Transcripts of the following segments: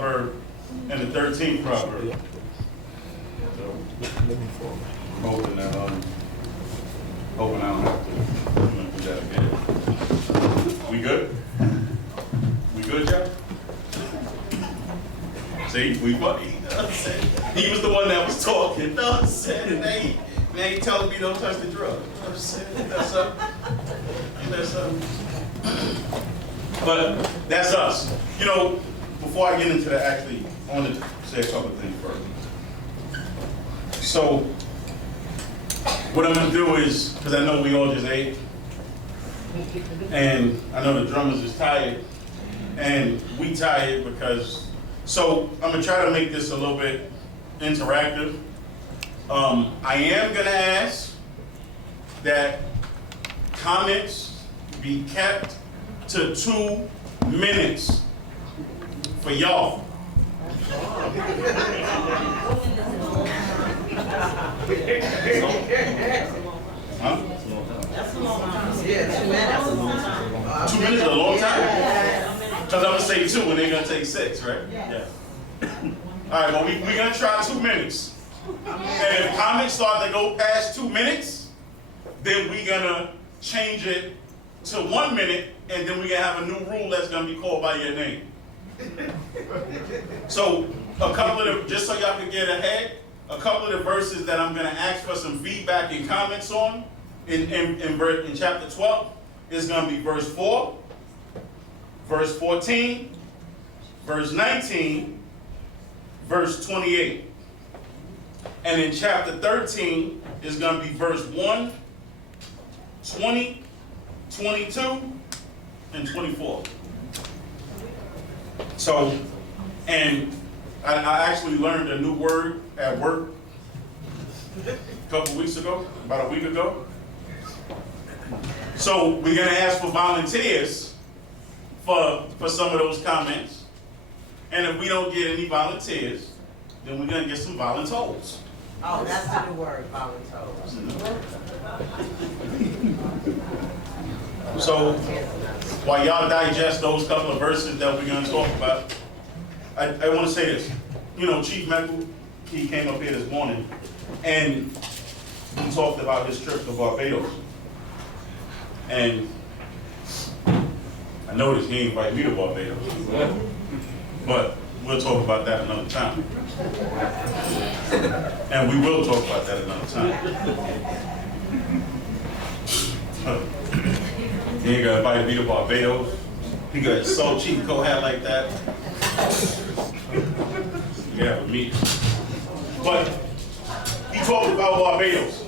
proverb and the 13th proverb. So, I'm hoping that hoping I don't have to do that again. We good? We good, y'all? See, we funny. He was the one that was talking. No, I'm saying they ain't telling me don't touch the drug. I'm saying that's up. That's up. But that's us. You know, before I get into that, actually, I wanted to say a couple of things first. So, what I'm gonna do is, because I know we all just ate, and I know the drummers is tired, and we tired because. So I'm gonna try to make this a little bit interactive. I am gonna ask that comments be kept to 2 minutes for y'all. Huh? That's a long time. Yeah, 2 minutes. That's a long time. 2 minutes is a long time? Because I'm going to say 2 and they're going to take 6, right? Yeah. All right, well, we're going to try 2 minutes. And if comments start to go past 2 minutes, then we're going to change it to 1 minute, and then we're going to have a new rule that's going to be called by your name. So, a couple of the, just so y'all can get ahead, a couple of the verses that I'm going to ask for some feedback and comments on in chapter 12 is going to be verse 4, verse 14, verse 19, verse 28. And in chapter 13 is going to be verse 1, 20, 22, and 24. So, and I actually learned a new word at work a couple weeks ago, about a week ago. So we're going to ask for volunteers for some of those comments. And if we don't get any volunteers, then we're going to get some voluntoes. Oh, that's the new word, voluntoes. So while y'all digest those couple of verses that we're going to talk about, I want to say this. You know, Chief Meckle, he came up here this morning, and he talked about his trip to Barbados. And I noticed he invited me to Barbados. But we'll talk about that another time. And we will talk about that another time. He ain't gonna invite me to Barbados. He got a so cheap coat hat like that. Yeah, with me. But he talked about Barbados.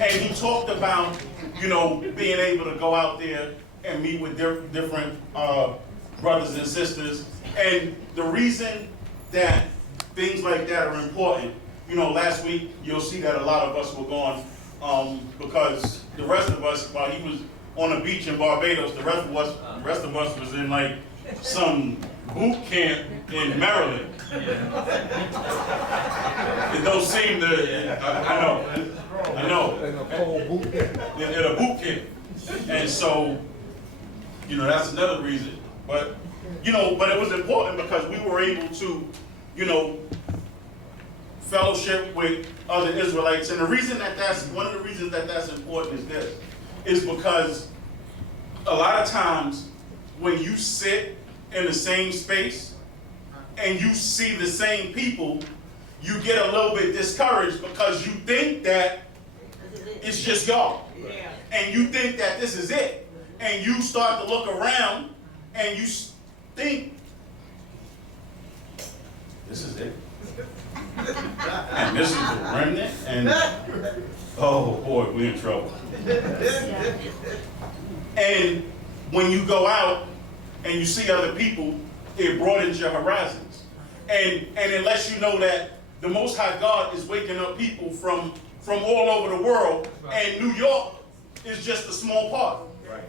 And he talked about, you know, being able to go out there and meet with different brothers and sisters. And the reason that things like that are important, you know, last week you'll see that a lot of us were gone because the rest of us, while he was on the beach in Barbados, the rest of us was in like some boot camp in Maryland. It don't seem to, I know. In a cold boot camp. In a boot camp. And so, you know, that's another reason. But, you know, but it was important because we were able to, you know, fellowship with other Israelites. And the reason that one of the reasons that that's important is this, is because a lot of times when you sit in the same space and you see the same people, you get a little bit discouraged because you think that it's just y'all. Yeah. And you think that this is it. And you start to look around and you think, this is it. And this is the remnant. And oh boy, we're in trouble. And when you go out and you see other people, it broadens your horizons. And it lets you know that the Most High God is waking up people from all over the world, and New York is just a small part. Right.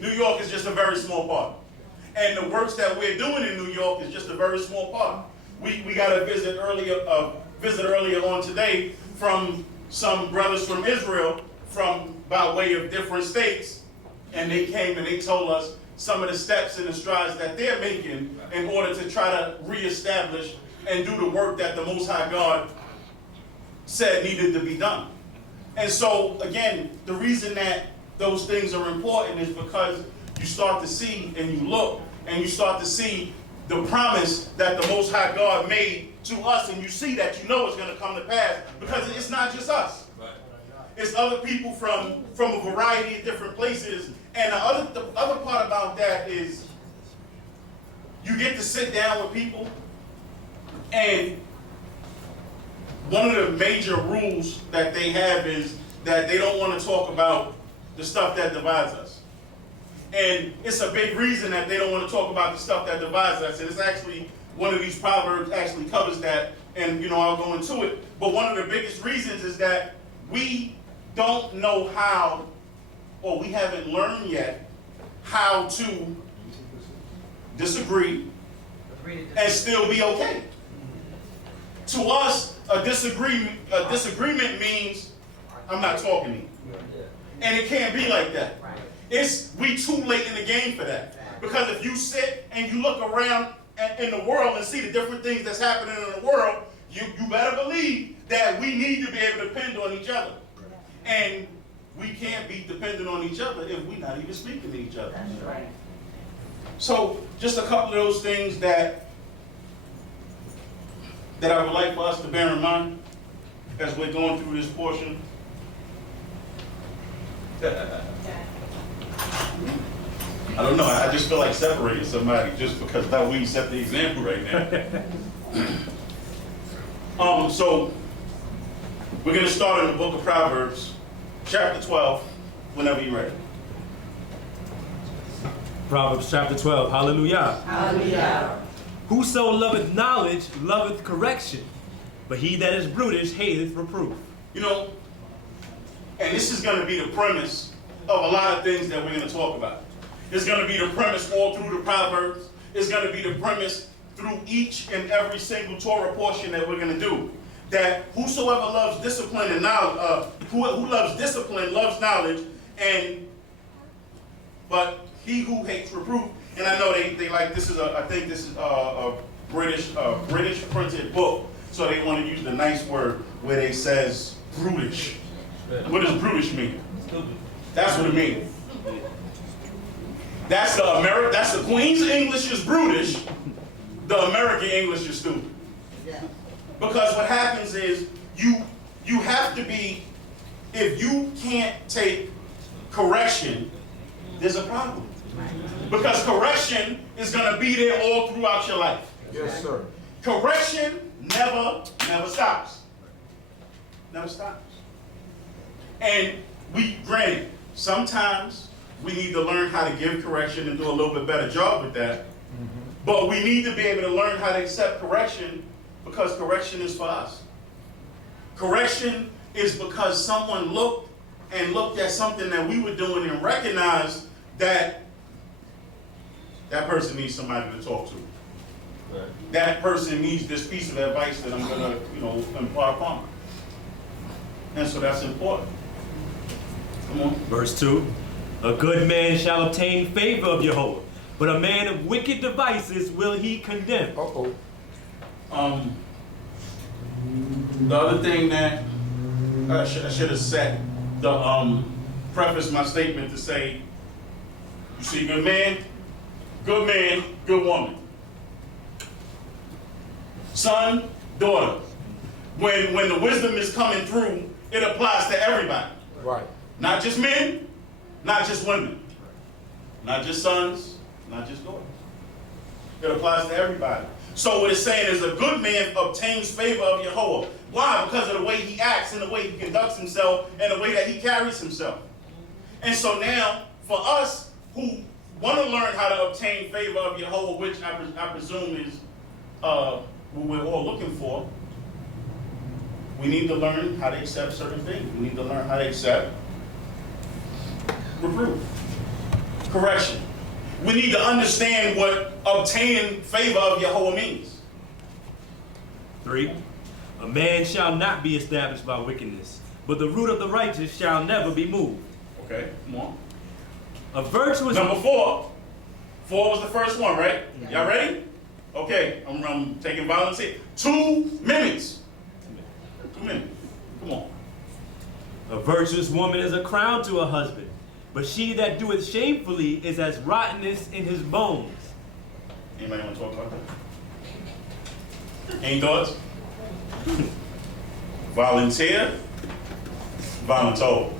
New York is just a very small part. And the works that we're doing in New York is just a very small part. We got a visit earlier on today from some brothers from Israel by way of different states, and they came and they told us some of the steps and the strides that they're making in order to try to reestablish and do the work that the Most High God said needed to be done. And so, again, the reason that those things are important is because you start to see and you look and you start to see the promise that the Most High God made to us, and you see that you know it's going to come to pass because it's not just us. It's other people from a variety of different places. And the other part about that is you get to sit down with people, and one of the major rules that they have is that they don't want to talk about the stuff that divides us. And it's a big reason that they don't want to talk about the stuff that divides us. And it's actually, one of these Proverbs actually covers that, and I'll go into it. But one of the biggest reasons is that we don't know how, or we haven't learned yet, how to disagree and still be okay. To us, a disagreement means I'm not talking to you. And it can't be like that. We too late in the game for that. Because if you sit and you look around in the world and see the different things that's happening in the world, you better believe that we need to be able to depend on each other. And we can't be dependent on each other if we're not even speaking to each other. So just a couple of those things that I would like for us to bear in mind as we're going through this portion. I don't know, I just feel like separating somebody just because that we set the example right now. So we're going to start in the book of Proverbs, chapter 12, whenever you're ready. Proverbs chapter 12, hallelujah. Hallelujah. Whoso loveth knowledge loveth correction, but he that is brutish hateth reproof. And this is going to be the premise of a lot of things that we're going to talk about. It's going to be the premise all through the Proverbs. It's going to be the premise through each and every single Torah portion that we're going to do. That whosoever loves discipline and knowledge, who loves discipline loves knowledge, but he who hates reproof. And I know they like this is I think this is a British printed book, so they want to use the nice word where they says brutish. What does brutish mean? That's what it means. That's the Queen's English is brutish. The American English is stupid. Because what happens is you have to be, if you can't take correction, there's a problem. Because correction is going to be there all throughout your life. Yes, sir. Correction never stops. Never stops. And granted, sometimes we need to learn how to give correction and do a little bit better job with that. But we need to be able to learn how to accept correction because correction is for us. Correction is because someone looked at something that we were doing and recognized that that person needs somebody to talk to. Right. That person needs this piece of advice that I'm going to impart upon them. And so that's important. Come on. Verse 2, a good man shall obtain favor of Jehovah, but a man of wicked devices will he condemn. The other thing that I should have said, preface my statement to say, you see, good man, good woman. Son, daughter. When the wisdom is coming through, it applies to everybody. Right. Not just men, not just women, not just sons, not just daughters. It applies to everybody. So what it's saying is a good man obtains favor of Jehovah. Why? Because of the way he acts and the way he conducts himself and the way that he carries himself. And so now, for us who want to learn how to obtain favor of Jehovah, which I presume is what we're all looking for, we need to learn how to accept certain things. We need to learn how to accept reproof, correction. We need to understand what obtaining favor of Jehovah means. 3, a man shall not be established by wickedness, but the root of the righteous shall never be moved. Okay, come on. A virtuous... Number 4, 4 was the first one, right? Y'all ready? Okay, I'm taking volunteer. 2 minutes. 2 minutes. Come on. A virtuous woman is a crown to her husband, but she that doeth shamefully is as rottenness in his bones. Anybody want to talk about that? Any thoughts? Volunteer? Voluntold.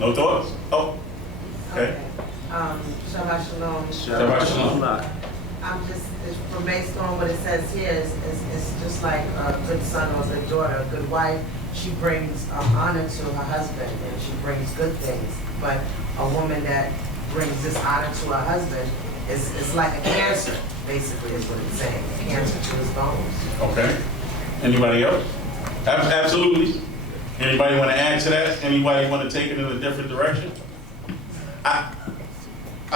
No thoughts? Oh, okay. Shabbat Shalom. Shabbat Shalom. I'm just, from based on what it says here, it's just like a good son or a good daughter, a good wife. She brings honor to her husband and she brings good things. But a woman that brings dishonor to her husband is like a cancer, basically, is what it's saying. A cancer to his bones. Okay. Anybody else? Absolutely. Anybody want to add to that? Anybody want to take it in a different direction? I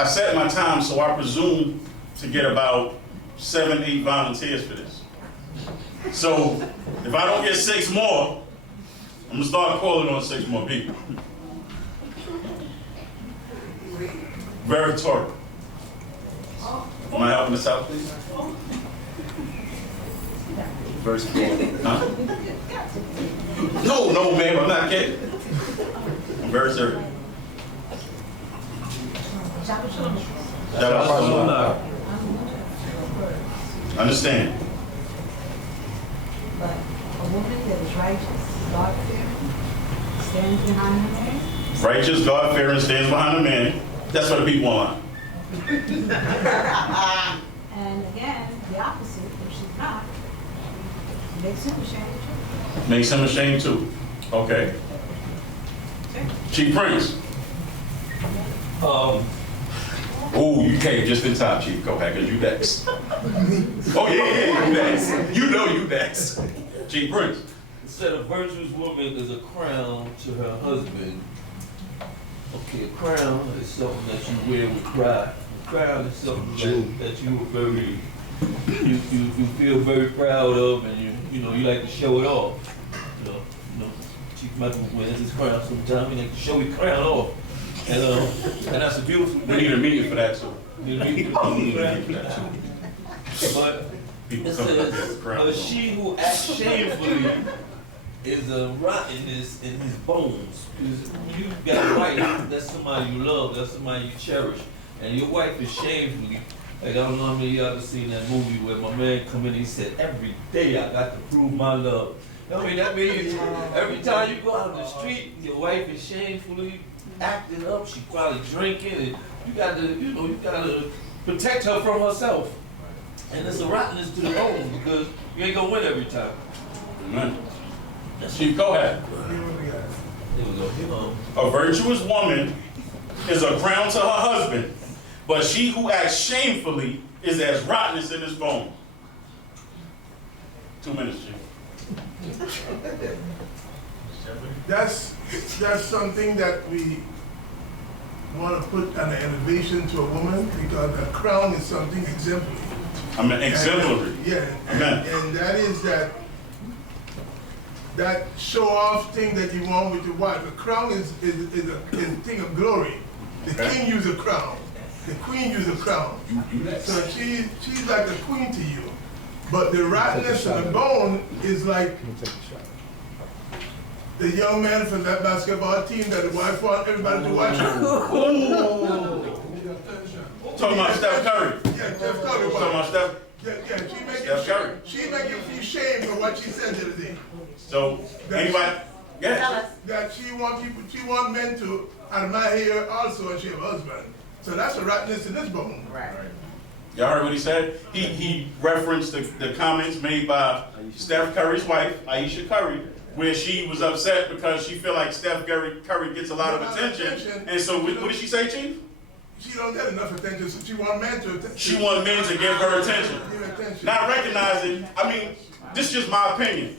set my time, so I presume to get about 7, 8 volunteers for this. So if I don't get 6 more, I'm gonna start calling on 6 more people. Very torah. Am I helping us out, please? Verse 4. Huh? No, ma'am, I'm not kidding. I'm very serious. Shabbat Shalom. Understand. But a woman that is righteous, God-fearing, stands behind her man. Righteous, God-fearing, stands behind a man. That's what the people want. And again, the opposite, if she's not, makes him ashamed too. Makes him ashamed too. Okay. Chief Prince. Oh, you came just in time, Chief. Go back, 'cause you next. Oh, yeah, you next. You know you next. Chief Prince. It said a virtuous woman is a crown to her husband. Okay, a crown is something that you wear with pride. A crown is something that you are very, you feel very proud of, and you like to show it off. You know, Chief Michael wears his crown sometimes. He like to show his crown off, and that's a beautiful thing. We need a meeting for that, too. But People it come up with says, crowns. but she who acts shamefully is a rottenness in his bones. Because you got a wife, that's somebody you love, that's somebody you cherish, and your wife is shamefully. Like, I don't know how many of y'all have seen that movie where my man come in and he said, every day I got to prove my love. I mean, that means every time you go out on the street, your wife is shamefully acting up, she probably drinking, and you got to protect her from herself. And it's a rottenness to the bones because you ain't gonna win every time. Amen. Chief, go ahead. There we go. A virtuous woman is a crown to her husband, but she who acts shamefully is as rottenness in his bone. 2 minutes, Chief. That's something that we want to put an elevation to a woman, because a crown is something exemplary. I mean, exemplary. Yeah, Amen. and that is that show-off thing that you want with your wife. A crown is a thing of glory. The king uses a crown. The queen uses a crown. So she's like a queen to you. But the rottenness of the bone is like the young man from that basketball team that the wife wants everybody to watch. Talking about Steph Curry. Yeah, Steph Curry. Talking about Steph. Yeah, she make you feel shame for what she said the other day. So, anybody? Yeah. That she want men to admire her also, and she have a husband. So that's a rottenness in this bone. Right. Y'all heard what he said? He referenced the comments made by Steph Curry's wife, Aisha Curry, where she was upset because she feel like Steph Curry gets a lot of attention. And so what did she say, Chief? She don't get enough attention, so she want men to. She want men to give her attention. Give attention. Not recognizing, I mean, this is just my opinion.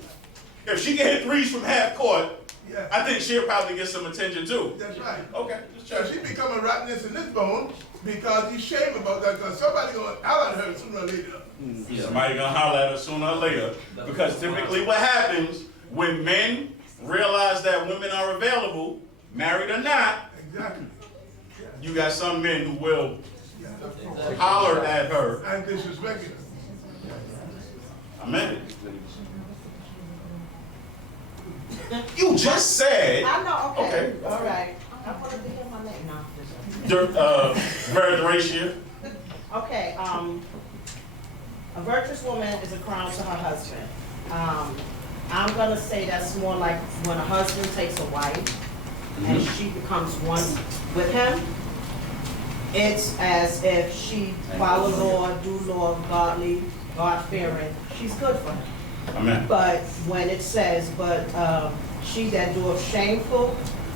If she can hit threes from half court, Yeah. I think she'll probably get some attention too. That's right. Okay, just So check. she become a rottenness in this bone because he's shame about that, because somebody gonna holler at her sooner or later. Somebody gonna holler at her sooner or later. Because typically what happens when men realize that women are available, married or not, Exactly. you got some men who will holler at her. And disrespect her. Amen. You just said. I know, okay, Okay. all right. I wanted to hear my name now. Very Horatio. Okay, a virtuous woman is a crown to her husband. I'm gonna say that's more like when a husband takes a wife and she becomes one with him. It's as if she follow law, do law, godly, God-fearing. She's good for him. Amen. But when it says, she that doeth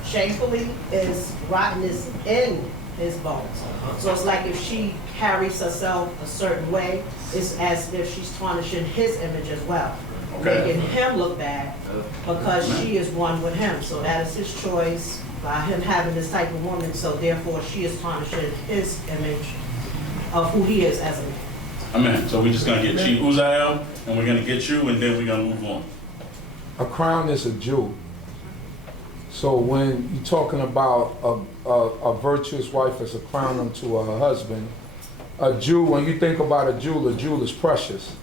shamefully is rottenness in his bones. So it's like if she carries herself a certain way, it's as if she's tarnishing his image as well. Okay. Making him look bad because she is one with him. So that is his choice by him having this type of woman. So therefore she is tarnishing his image of who he is as a man. Amen. So we're just going to get Chief Uziel, and we're going to get you, and then we're going to move on. A crown is a jewel. So when you're talking about a virtuous wife as a crown unto her husband, a jewel, when you think about a jewel is precious.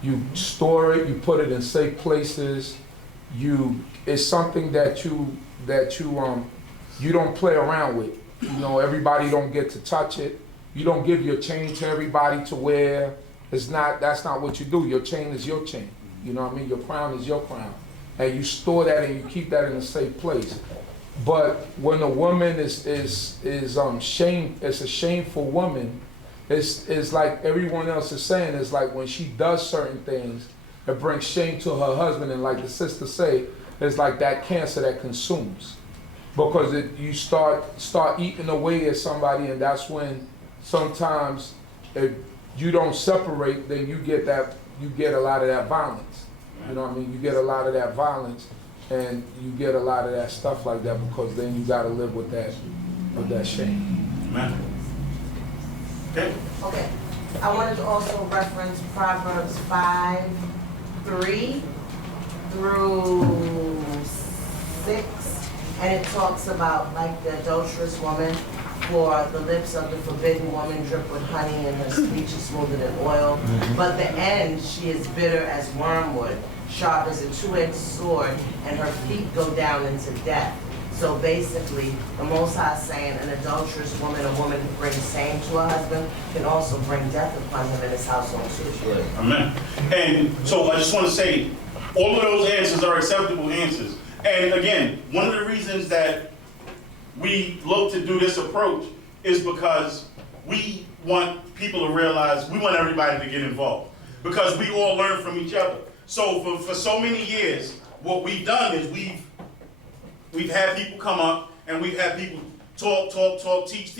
You store it, you put it in safe places. It's something that you don't play around with. You know, everybody don't get to touch it. You don't give your chain to everybody to wear. That's not what you do. Your chain is your chain. You know what I mean? Your crown is your crown. And you store that and you keep that in a safe place. But when a woman it's a shameful woman, it's like everyone else is saying, it's like when she does certain things, it brings shame to her husband, and like the sister say, it's like that cancer that consumes. Because you start eating away at somebody, and that's when sometimes if you don't separate, then you get a lot of that violence. You know what I mean? You get a lot of that violence, and you get a lot of that stuff like that, because then you got to live with that shame. Amen. Okay. Okay. I wanted to also reference Proverbs 5:3 through 6, and it talks about like the adulterous woman. For the lips of the forbidden woman drip with honey, and her speech is smoother than oil. But the end, she is bitter as wormwood, sharp as a two-edged sword, and her feet go down into death. So basically, the Most High is saying an adulterous woman, a woman who brings shame to her husband, can also bring death upon him in his household too. Amen. And so I just want to say, all of those answers are acceptable answers. And again, one of the reasons that we look to do this approach is because we want people to realize, we want everybody to get involved, because we all learn from each other. So for so many years, what we've done is we've had people come up and we've had people talk, teach.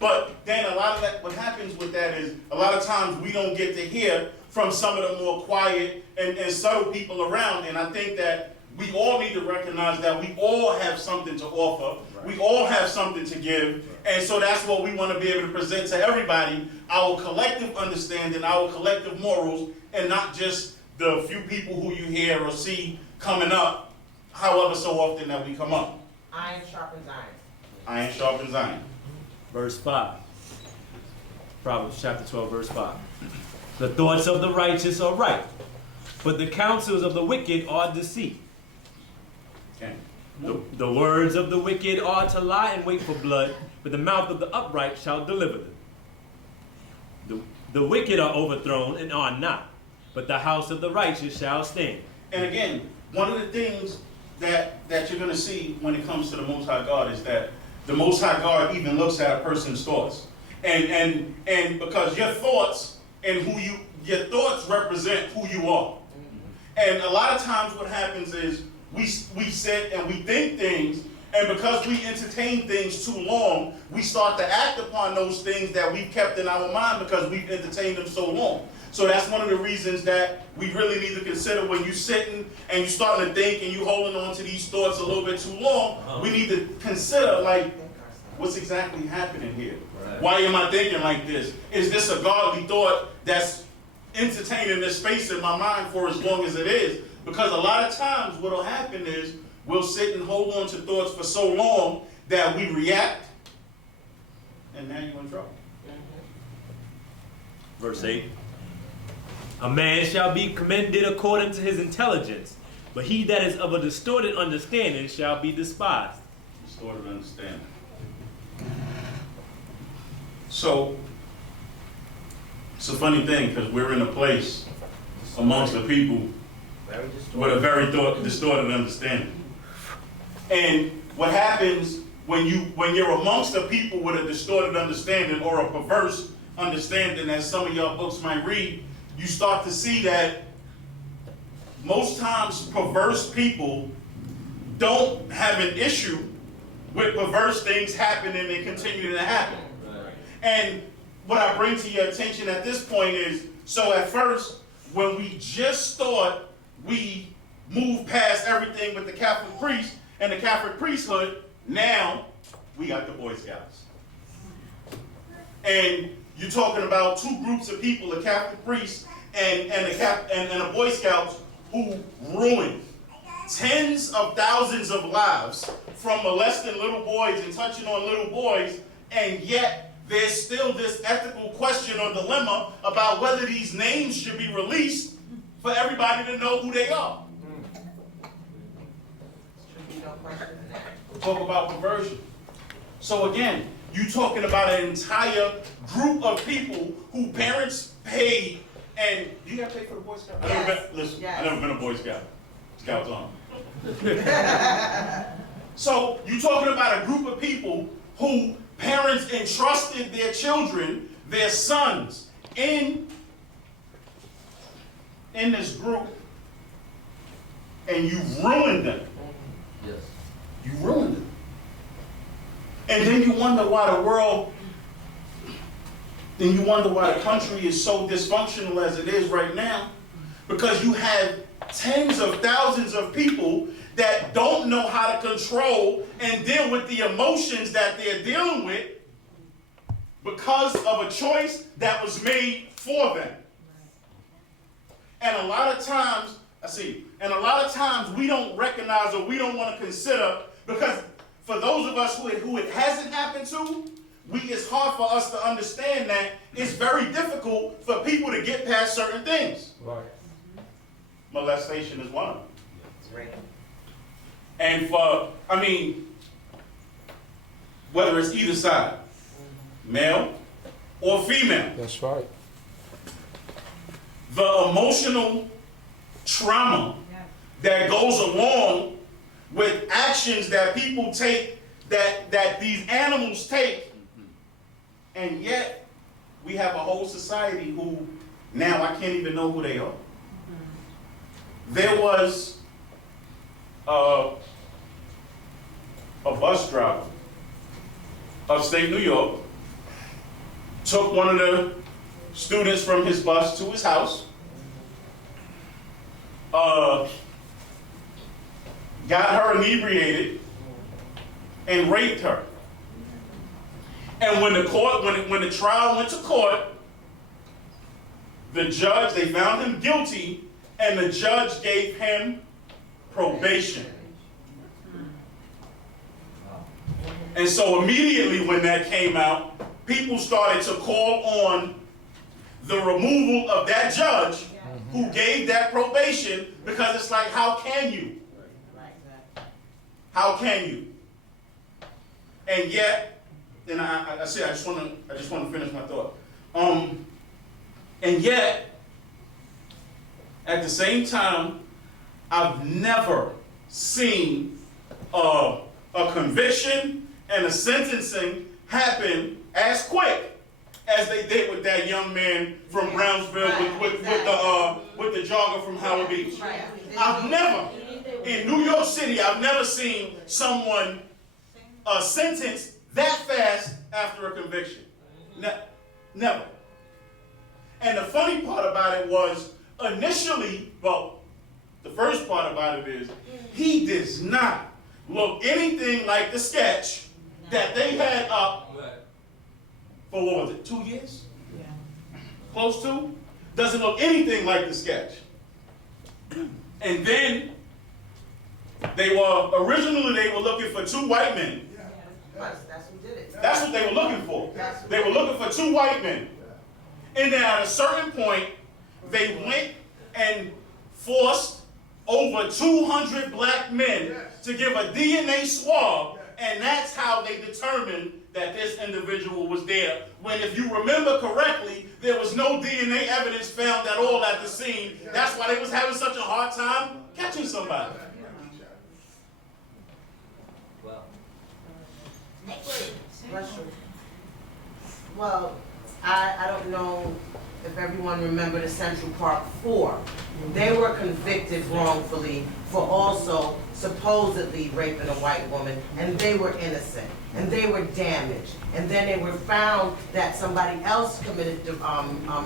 But then a lot of that, what happens with that is a lot of times we don't get to hear from some of the more quiet and subtle people around. And I think that we all need to recognize that we all have something to offer. We all have something to give. And so that's what we want to be able to present to everybody, our collective understanding, our collective morals, and not just the few people who you hear or see coming up, however so often that we come up. Iron sharpens iron. Iron sharpens iron. Verse 5. Proverbs chapter 12, verse 5. The thoughts of the righteous are right, but the counsels of the wicked are deceit. Okay. The words of the wicked are to lie and wait for blood, but the mouth of the upright shall deliver them. The wicked are overthrown and are not, but the house of the righteous shall stand. And again, one of the things that you're going to see when it comes to the Most High God is that the Most High God even looks at a person's thoughts. And because your thoughts and your thoughts represent who you are. And a lot of times what happens is we sit and we think things, and because we entertain things too long, we start to act upon those things that we've kept in our mind because we've entertained them so long. So that's one of the reasons that we really need to consider when you're sitting and you're starting to think and you're holding on to these thoughts a little bit too long, we need to consider, like, what's exactly happening here? Right. Why am I thinking like this? Is this a godly thought that's entertaining this space in my mind for as long as it is? Because a lot of times what will happen is we'll sit and hold on to thoughts for so long that we react and now you're in trouble. Verse 8. A man shall be commended according to his intelligence, but he that is of a distorted understanding shall be despised. Distorted understanding. So, it's a funny thing because we're in a place amongst the people with a very distorted understanding. And what happens when you're amongst the people with a distorted understanding or a perverse understanding, as some of your books might read, you start to see that most times perverse people don't have an issue with perverse things happening and continuing to happen. And what I bring to your attention at this point is, so at first, when we just thought we moved past everything with the Catholic priest and the Catholic priesthood, now we got the Boy Scouts. And you're talking about two groups of people, the Catholic priests and the Boy Scouts, who ruined tens of thousands of lives from molesting little boys and touching on little boys, and yet there's still this ethical question or dilemma about whether these names should be released for everybody to know who they are. Talk about perversion. So again, you're talking about an entire group of people who parents paid, and you got to pay for the Boy Scout? Yes. I've never been a Boy Scout. Scouts on. So you're talking about a group of people who parents entrusted their children, their sons, in this group, and you ruined them. Yes. You ruined them. And then you wonder why the country is so dysfunctional as it is right now, because you have tens of thousands of people that don't know how to control and deal with the emotions that they're dealing with because of a choice that was made for them. And a lot of times we don't recognize or we don't want to consider, because for those of us who it hasn't happened to, it's hard for us to understand that it's very difficult for people to get past certain things. Right. Molestation is one of them. Right. And whether it's either side, male or female, That's right. the emotional trauma that goes along with actions that people take, that these animals take, and yet we have a whole society who now I can't even know who they are. There was a bus driver, upstate New York, took one of the students from his bus to his house, got her inebriated, and raped her. And when the trial went to court, the judge, they found him guilty, and the judge gave him probation. And so immediately when that came out, people started to call on the removal of that judge who gave that probation, because it's like, how can you? How can you? And yet, and I just want to finish my thought. And yet, at the same time, I've never seen a conviction and a sentencing happen as quick as they did with that young man from Brownsville with the jogger from Howard Beach. Right. I've never, in New York City, I've never seen someone sentenced that fast after a conviction. Never. And the funny part about it was, initially, the first part about it is, he does not look anything like the sketch that they had up for, what was it, 2 years? Yeah. Close to? Doesn't look anything like the sketch. And then, originally they were looking for 2 white men. That's who did it. That's what they were looking for. They were looking for 2 white men. And then at a certain point, they went and forced over 200 black men to give a DNA swab, and that's how they determined that this individual was there. When, if you remember correctly, there was no DNA evidence found at all at the scene. That's why they was having such a hard time catching somebody. Well, I don't know if everyone remember the Central Park 4. They were convicted wrongfully for also supposedly raping a white woman, and they were innocent, and they were damaged. And then they were found that somebody else committed the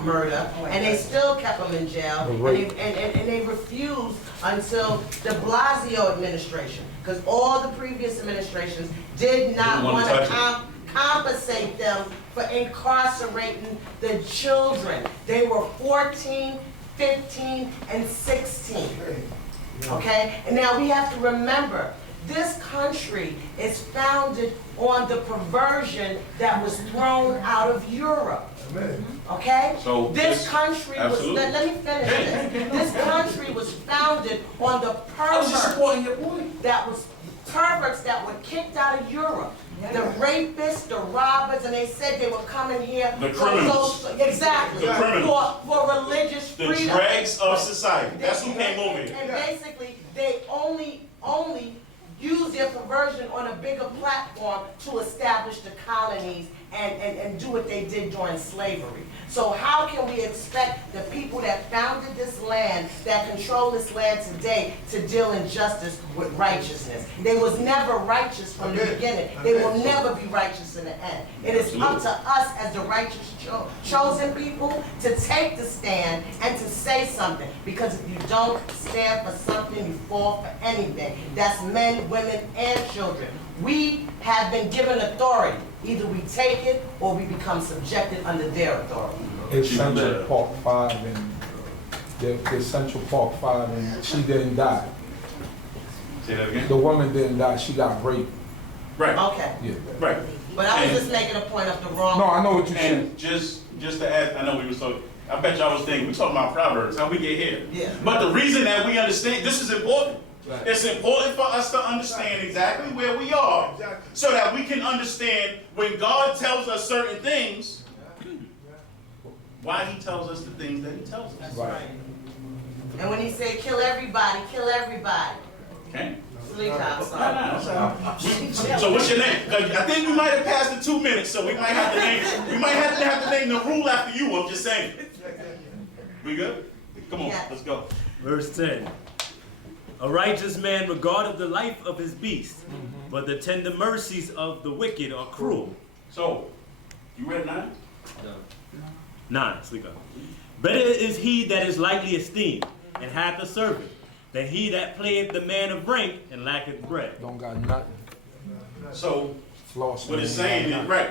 murder, and they still kept them in jail, and they refused until the Blasio administration, because all the previous administrations did not want to compensate them for incarcerating the children. They were 14, 15, and 16. Okay? And now we have to remember, this country is founded on the perversion that was thrown out of Europe. Okay? So this country was, let me finish this. This country was founded on the perverts that were kicked out of Europe. The rapists, the robbers, and they said they were coming here. The criminals. Exactly. The criminals. For religious freedom. The dregs of society. That's who came over here. And basically, they only use their perversion on a bigger platform to establish the colonies and do what they did during slavery. So how can we expect the people that founded this land, that control this land today, to deal in justice with righteousness? They was never righteous from the beginning. They will never be righteous in the end. It is up to us as the righteous chosen people to take the stand and to say something. Because if you don't stand for something, you fall for anything. That's men, women, and children. We have been given authority. Either we take it or we become subjected under their authority. It's Central Park 5 and the Central Park 5 and she didn't die. Say that again? The woman didn't die, she got raped. Right. Okay. Yeah. Right. But I was just making a point of the wrong. No, I know what you're saying. And just to add, I know we were talking, I bet y'all was thinking, we talking about Proverbs, how we get here. Yeah. But the reason that we understand, this is important. Right. It's important for us to understand exactly where we are so that we can understand when God tells us certain things, why he tells us the things that he tells us. Right. And when he said kill everybody, kill everybody. Okay? I'm sorry. So what's your name? 'Cause I think we might have passed the 2 minutes, so we might have to name the rule after you. I'm just saying. We good? Come on, let's go. Verse 10. A righteous man regardeth the life of his beast, but the tender mercies of the wicked are cruel. So, you read 9? No. 9, speak up. Better is he that is lightly esteemed, and hath a servant, than he that playeth the man of rank, and lacketh bread. Don't got nothing. So, Flossing. what it's saying is, right,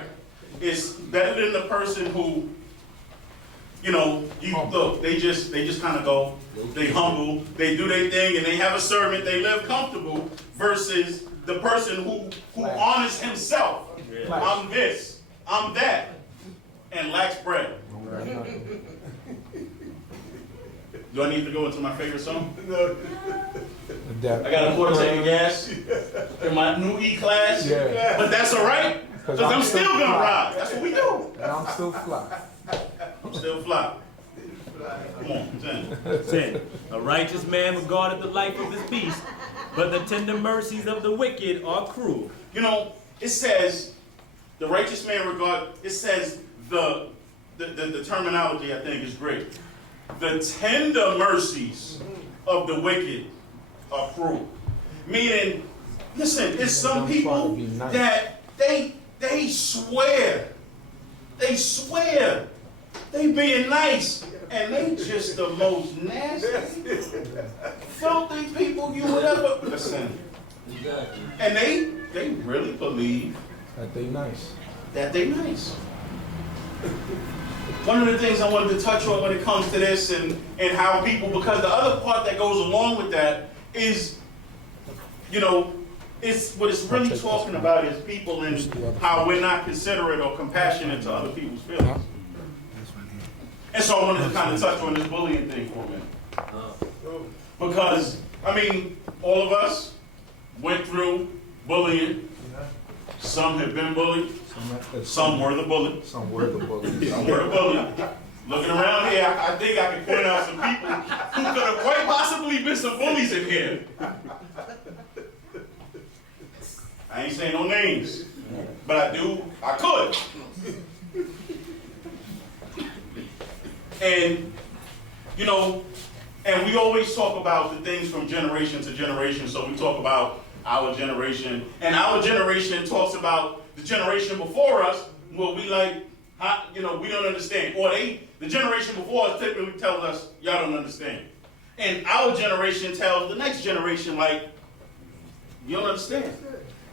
it's better than the person who, you know, look, they just kind of go, they humble, they do their thing, and they have a servant, they live comfortable, versus the person who honors himself. Yeah. I'm this, I'm that, and lacks bread. Do I need to go into my favorite song? I got a quarter tank of gas in my new E-Class, Yeah. but that's all right, because I'm still gonna ride. That's what we do. And I'm still fly. I'm still fly. Come on, 10. 10. A righteous man regardeth the life of his beast, but the tender mercies of the wicked are cruel. You know, it says, the righteous man regard, it says the terminology I think is great. The tender mercies of the wicked are cruel. Meaning, listen, it's some people that they swear, they being nice, and they just the most nasty, filthy people you would ever listen. Exactly. And they really believe That they nice. that they nice. One of the things I wanted to touch on when it comes to this and how people, because the other part that goes along with that is, you know, what it's really talking about is people and how we're not considerate or compassionate to other people's feelings. And so I wanted to kind of touch on this bullying thing for a minute. Because, I mean, all of us went through bullying. Some have been bullied. Some were the bully. Some were the bullies. Some were the bully. Looking around here, I think I can point out some people who could have quite possibly been some bullies in here. I ain't saying no names, but I could. And, you know, and we always talk about the things from generation to generation. So we talk about our generation, and our generation talks about the generation before us, where we like, you know, we don't understand. Or the generation before us typically tells us, y'all don't understand. And our generation tells the next generation, like, you don't understand.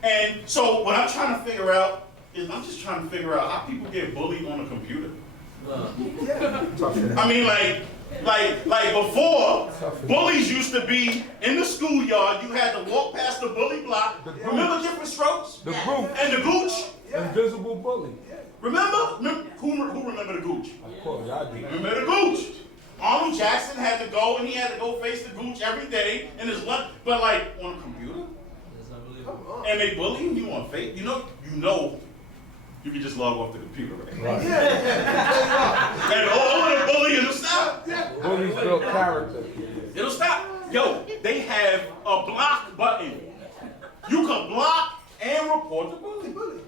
And so what I'm trying to figure out is I'm just trying to figure out how people get bullied on a computer. I mean, like before, bullies used to be in the schoolyard. You had to walk past the bully block. Remember Different Strokes? The group. And the Gooch? Invisible bully. Remember? Who remember the Gooch? Of course, I do. Remember the Gooch? Arnold Jackson had to go, and he had to go face the Gooch every day in his lunch. But like on a computer, and they bullying you on Facebook. You know, you can just log off the computer, right? And all the bullying will stop. Bullies build character. It'll stop. Yo, they have a block button. You can block and report the bully.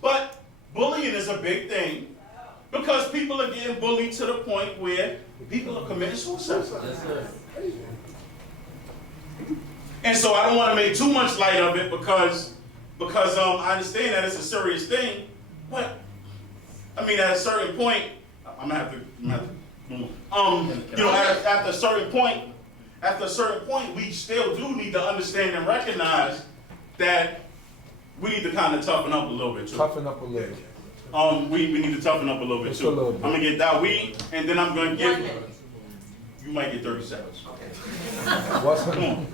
But bullying is a big thing because people are getting bullied to the point where people are committing suicide. And so I don't want to make too much light of it because I understand that it's a serious thing, but I mean at a certain point, I'm gonna have to you know, after a certain point, we still do need to understand and recognize that we need to kind of toughen up a little bit too. Toughen up a little bit. We need to toughen up a little bit Just too. a little bit. I'm gonna get that weed, and then I'm gonna give you might get 30 seconds. What's her Come name? on.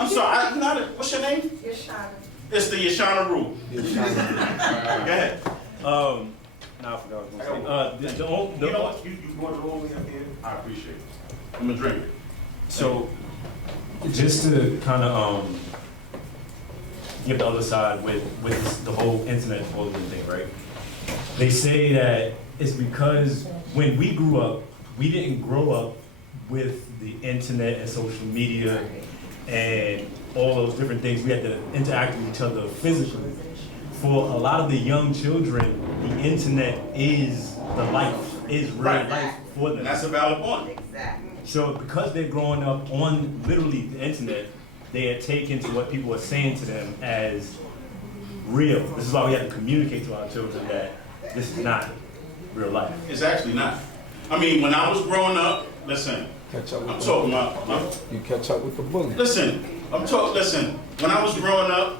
I'm sorry, what's your name? Yashana. It's the Yashana rule. Go ahead. Now I forgot what I was going to say. You know what? You brought it all the way up here. I appreciate it. I'm gonna drink it. So, just to kind of give the other side with the whole internet bullying thing, right? They say that it's because when we grew up, we didn't grow up with the internet and social media and all those different things. We had to interact with each other physically. For a lot of the young children, the internet is the life, is real life for them. And that's a valid point. Exactly. So because they're growing up on literally the internet, they are taken to what people are saying to them as real. This is why we have to communicate to our children that this is not real life. It's actually not. I mean, when I was growing up, listen, Catch up with I'm the talking about, You catch up with the bully. listen, when I was growing up,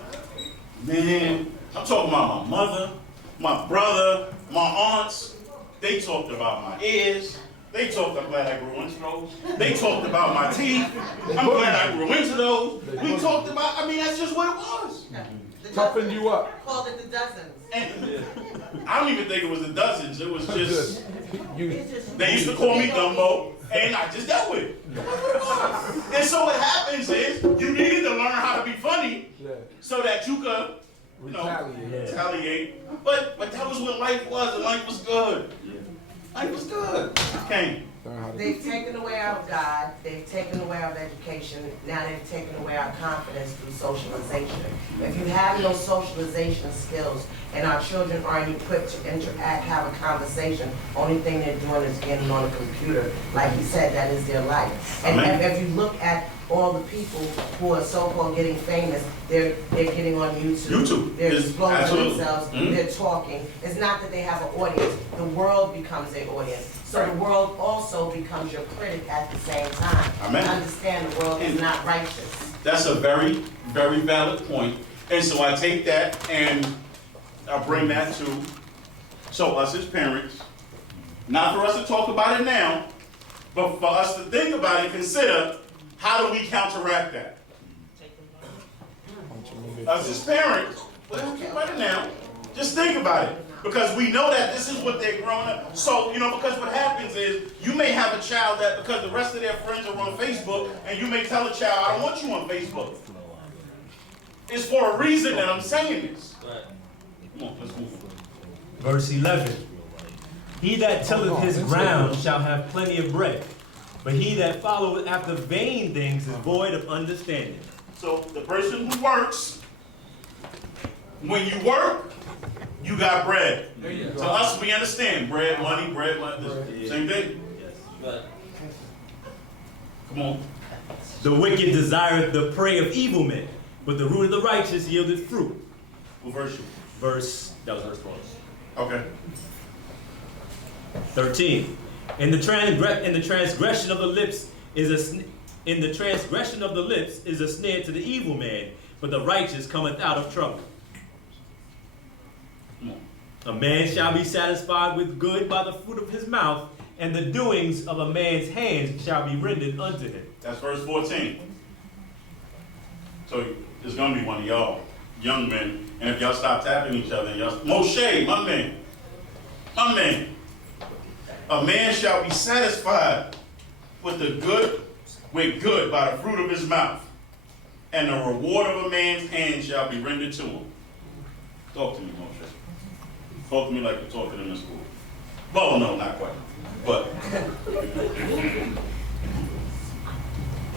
man, I'm talking about my mother, my brother, my aunts. They talked about my ears. They talked, I'm glad I grew into those. They talked about my teeth. I'm glad I grew into those. We talked about, I mean, that's just what it was. Toughen you up. Called it the dozens. And I don't even think it was the dozens. It was just, You, they used to call me Dumbo, and I just dealt with it. And so what happens is, you needed to learn how to be funny yeah, so that you could, you know, retaliate. retaliate. But that was what life was, and life was good. Life was good. Okay. Learn how to They've taken away our God, they've taken away our education, now they've taken away our confidence through socialization. If you have no socialization skills and our children aren't equipped to interact, have a conversation, only thing they're doing is getting on a computer. Like he said, that is their life. And if you look at all the people who are so-called getting famous, they're getting on YouTube. They're is exposing absolutely. themselves, they're talking. It's not that they have an audience, the world becomes their audience. So the world also becomes your critic at the same time. Amen. Understand the world is not righteous. That's a very, very valid point. And so I take that and I bring that to, so us as parents, not for us to talk about it now, but for us to think about it, consider how do we counteract that? As his parent, well, get better now. Just think about it. Because we know that this is what they're growing up. So, because what happens is you may have a child that because the rest of their friends are on Facebook, and you may tell a child, I don't want you on Facebook. It's for a reason that I'm saying this. Come on, let's move on. Verse 11. He that tilleth his ground shall have plenty of bread, but he that followeth after vain things is void of understanding. So the person who works, when you work, you got bread. To us, we understand bread, money, this, same thing. Come on. The wicked desireth the prey of evil men, but the root of the righteous yieldeth fruit. What verse? That was verse 12. Okay. 13. In the transgression of the lips is a snare to the evil man, but the righteous cometh out of trouble. A man shall be satisfied with good by the fruit of his mouth, and the doings of a man's hands shall be rendered unto him. That's verse 14. So there's going to be one of y'all, young men, and if y'all stop tapping each other, Moshe, my man. A man shall be satisfied with good by the fruit of his mouth, and the reward of a man's hand shall be rendered to him. Talk to me, Moshe. Talk to me like you talk to them in school. Well, no, not quite. But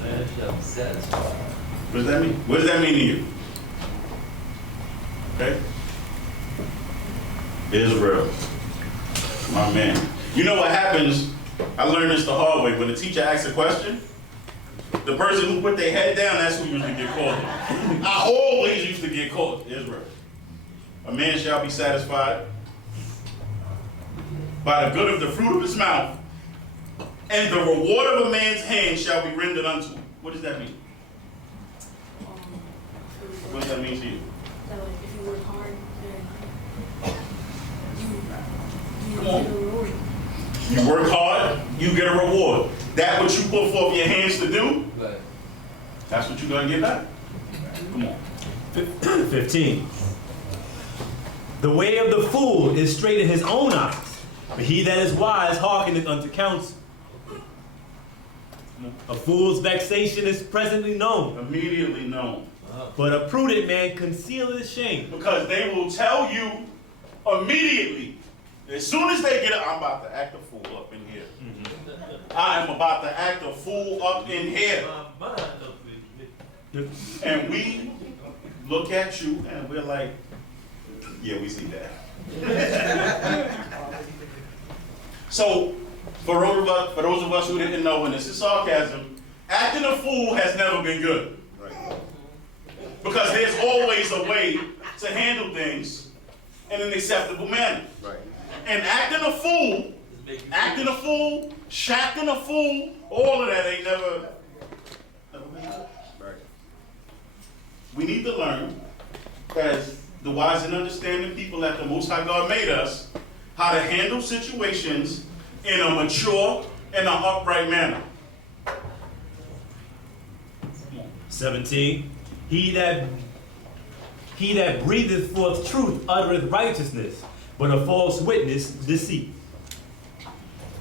Man shall be satisfied. what does that mean? What does that mean to you? Okay? Israel. My man. You know what happens? I learned this the hard way. When the teacher asks a question, the person who put their head down, that's who usually get called. I always used to get called. Israel. A man shall be satisfied by the good of the fruit of his mouth, and the reward of a man's hand shall be rendered unto him. What does that mean? What does that mean to you? That like if you work hard, then Come you on. get a reward. You work hard, you get a reward. That what you put forth your hands to do, that's what you're going to get back. Come on. 15. The way of the fool is straight in his own eyes, but he that is wise hearkeneth unto counsel. A fool's vexation is presently known, Immediately known. but a prudent man concealeth his shame. Because they will tell you immediately, as soon as they get it, I'm about to act a fool up in here. I am about to act a fool up in here. And we look at you and we're like, yeah, we see that. So, for those of us who didn't know, and this is sarcasm, acting a fool has never been good. Because there's always a way to handle things in an acceptable manner. Right. And acting a fool, shacking a fool, all of that ain't never been good. Right. We need to learn, as the wise and understanding people that the Most High God made us, how to handle situations in a mature and an upright manner. 17. He that breatheth forth truth uttereth righteousness, but a false witness deceit.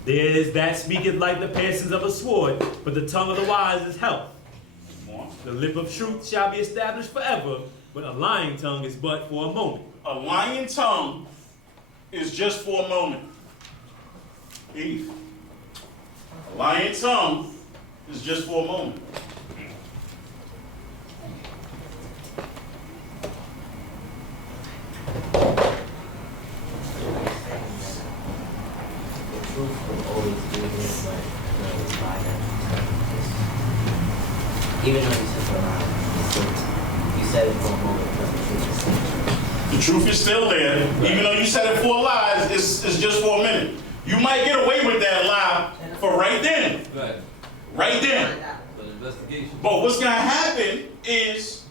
There is that speaketh like the piercings of a sword, but the tongue of the wise is health. The lip of truth shall be established forever, but a lying tongue is but for a moment. A lying tongue is just for a moment. Eve. A lying tongue is just for a moment. Even though you said for a while, you said it for a moment, but The truth is still there. Even though you said it for a lie, it's just for a minute. You might get away with that lie for right then. Right then. But what's going to happen is,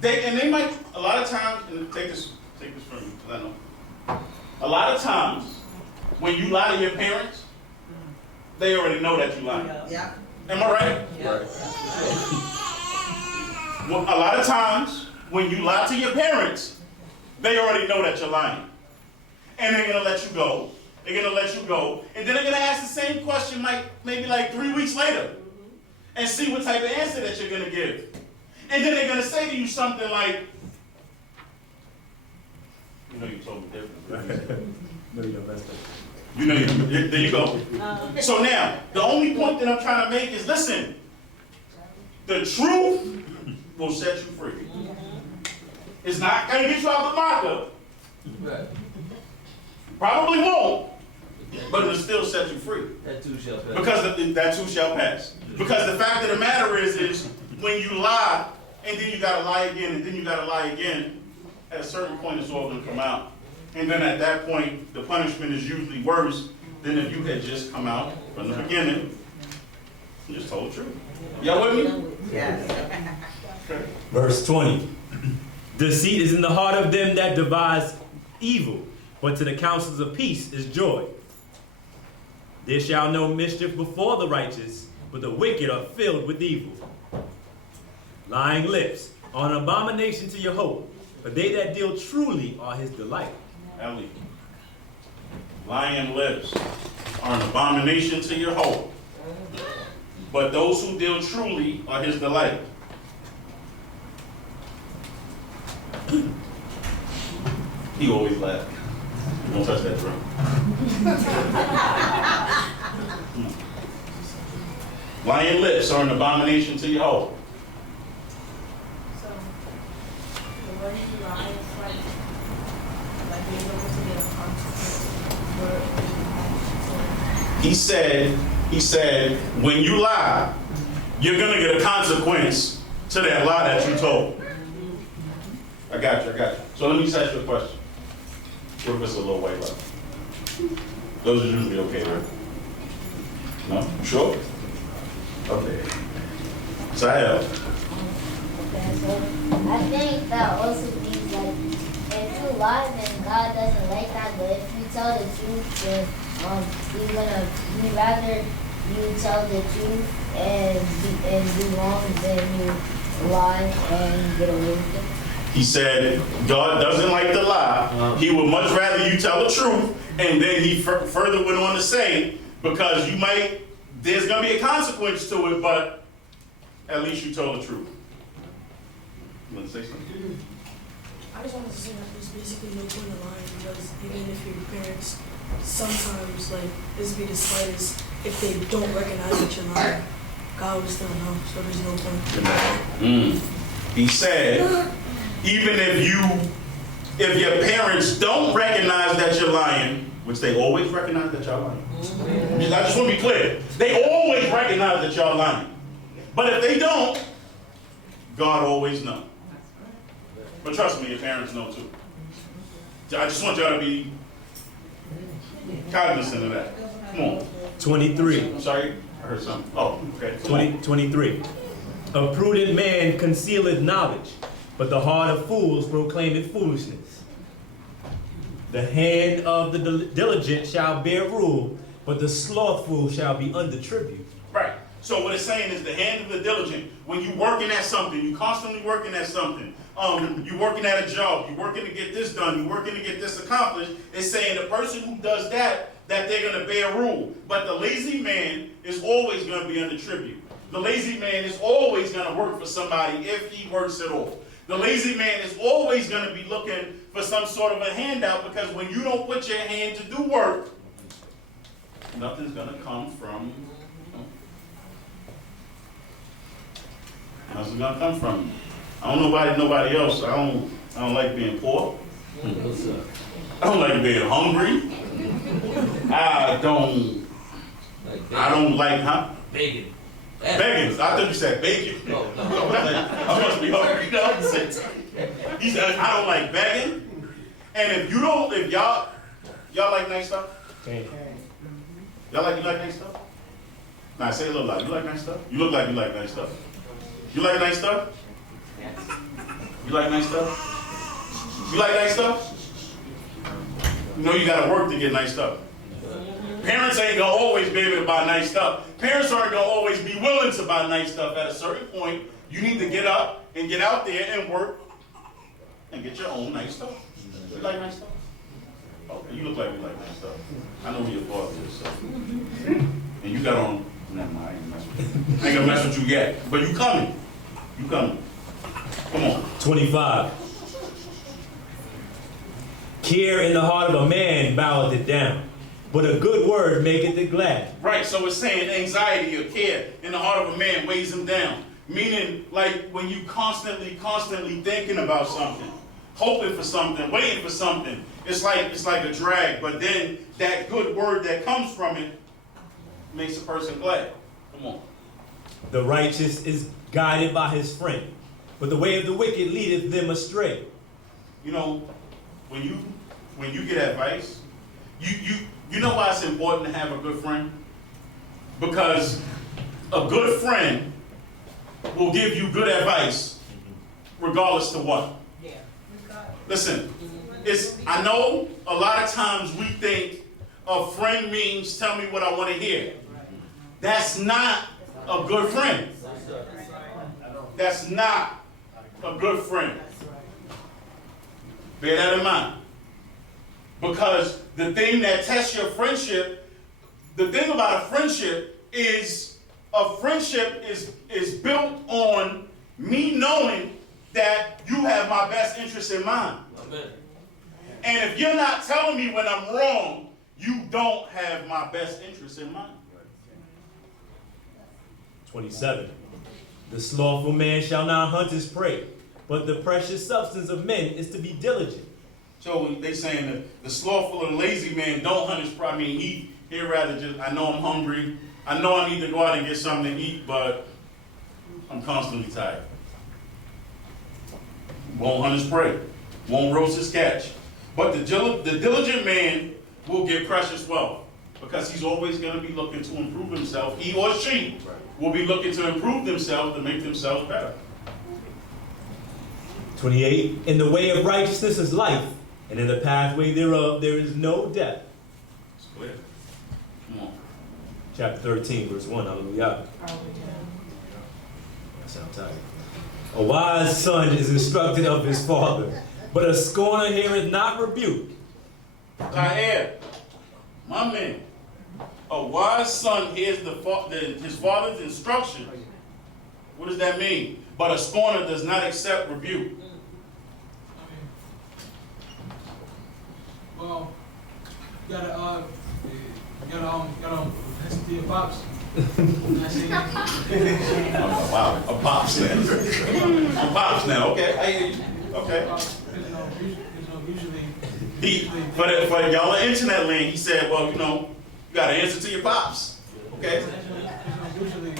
they might, a lot of times, and take this from me, because I know. A lot of times, when you lie to your parents, they already know that you lie. Yeah. Am I right? Right. Well, a lot of times, when you lie to your parents, they already know that you're lying. And they're gonna let you go. They're gonna let you go. And then they're gonna ask the same question maybe 3 weeks later and see what type of answer that you're gonna give. And then they're gonna say to you something like, you know you told me different. No, you're best. You know, there you go. So now, the only point that I'm trying to make is, listen, the truth will set you free. It's not going to get you out the lockup. Right. Probably won't, but it'll still set you free. That too shall pass. Because that too shall pass. Because the fact of the matter is when you lie, and then you got to lie again, and then you got to lie again, at a certain point it's all going to come out. And then at that point, the punishment is usually worse than if you had just come out from the beginning and just told the truth. Y'all with me? Yes. Verse 20. Deceit is in the heart of them that devise evil, but to the counsels of peace is joy. There shall no mischief befall the righteous, but the wicked are filled with evil. Lying lips are an abomination to Jehovah, but they that deal truly are his delight. Ellie. Lying lips are an abomination to your hope, but those who deal truly are his delight. He always laughs. Don't touch that drum. Lying lips are an abomination to your hope. So, the word you lie is like being able to get a consequence. He said, when you lie, you're going to get a consequence to that lie that you told. I got you. So let me just ask you a question. What if it's a little white lie? Those are usually okay, right? No? Sure? Okay. Sahel. Okay, so I think that also means like if you lie, then God doesn't like that. But if you tell the truth, then he'd rather you tell the truth and do wrong than you lie and get away with it. He said, God doesn't like the lie. He would much rather you tell the truth. And then he further went on to say, because there's going to be a consequence to it, but at least you told the truth. You want to say something? I just wanted to say that there's basically no point in lying because even if your parents sometimes this be the slightest, if they don't recognize that you're lying, God would still know. So there's no point. He said, even if your parents don't recognize that you're lying, which they always recognize that you're lying. I just want to be clear. They always recognize that you're lying. But if they don't, God always knows. But trust me, your parents know too. I just want y'all to be cognizant of that. Come on. 23. I'm sorry, I heard something. Oh, okay. 23. A prudent man concealeth knowledge, but the heart of fools proclaimeth foolishness. The hand of the diligent shall bear rule, but the slothful shall be under tribute. Right. So what it's saying is the hand of the diligent. When you're working at something, you're constantly working at something. You're working at a job. You're working to get this done. You're working to get this accomplished. It's saying the person who does that they're going to bear rule. But the lazy man is always going to be under tribute. The lazy man is always going to work for somebody if he works at all. The lazy man is always going to be looking for some sort of a handout because when you don't put your hand to do work, nothing's going to come from Nothing's going to come from you. I don't know nobody else. I don't like being poor. What's up? I don't like being hungry. I don't like, Bacon. Begging. I thought you said bacon. No. I must be hungry. No, he said, I don't like begging. And if y'all like nice stuff? Y'all like nice stuff? Nah, say a little loud. You like nice stuff? You look like you like nice stuff. You like nice stuff? You like nice stuff? You like nice stuff? You know you gotta work to get nice stuff. Parents ain't gonna always be able to buy nice stuff. Parents aren't gonna always be willing to buy nice stuff. At a certain point, you need to get up and get out there and work and get your own nice stuff. You like nice stuff? Okay, you look like you like nice stuff. I know who your father is, so. And you got on, never mind, I ain't gonna mess with you. I ain't gonna mess with you yet, but you coming. You coming. Come on. 25. Care in the heart of a man boweth it down, but a good word maketh it glad. Right, so it's saying anxiety or care in the heart of a man weighs him down. Meaning, like, when you constantly thinking about something, hoping for something, waiting for something, it's like a drag. But then that good word that comes from it makes a person glad. Come on. The righteous is guided by his friend, but the way of the wicked leadeth them astray. You know, when you get advice, you know why it's important to have a good friend? Because a good friend will give you good advice regardless to what. Yeah. Listen, I know a lot of times we think a friend means tell me what I want to hear. That's not a good friend. That's not a good friend. Bear that in mind. Because the thing that tests your friendship, the thing about a friendship is built on me knowing that you have my best interest in mind. Amen. And if you're not telling me when I'm wrong, you don't have my best interest in mind. 27. The slothful man shall not hunt his prey, but the precious substance of men is to be diligent. So they saying that the slothful and lazy man don't hunt his prey. I mean, he'd rather just, I know I'm hungry. I know I need to go out and get something to eat, but I'm constantly tired. Won't hunt his prey. Won't roast his catch. But the diligent man will get precious wealth because he's always going to be looking to improve himself. He or she will be looking to improve themselves to make themselves better. 28. In the way of righteousness is life, and in the pathway thereof there is no death. It's clear. Come on. Chapter 13, verse 1. Hallelujah. I sound tired. A wise son is instructed of his father, but a scorner heareth not rebuke. Jair, my man, a wise son hears his father's instruction. What does that mean? But a scorner does not accept rebuke. Well, you gotta listen to your pops. Wow, a pops now. I'm pops now. Okay, I hear you. Okay. Usually, For y'all in internet land, he said, well, you gotta answer to your pops. Okay. usually,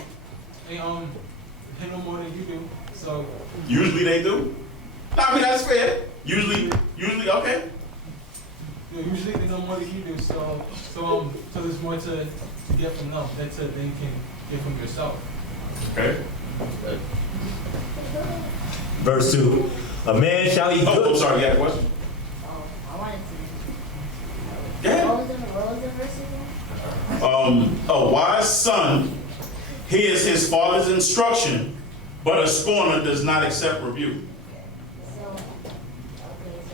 they know more than you do. So Usually they do. I mean, that's fair. Usually, okay. usually they know more than you do. So there's more to get from them than you can get from yourself. Okay. Verse 2. A man shall eat Oh, good. I'm sorry, you had a question? I wanted to. Go ahead. What was the verse again? A wise son hears his father's instruction, but a scorner does not accept rebuke. So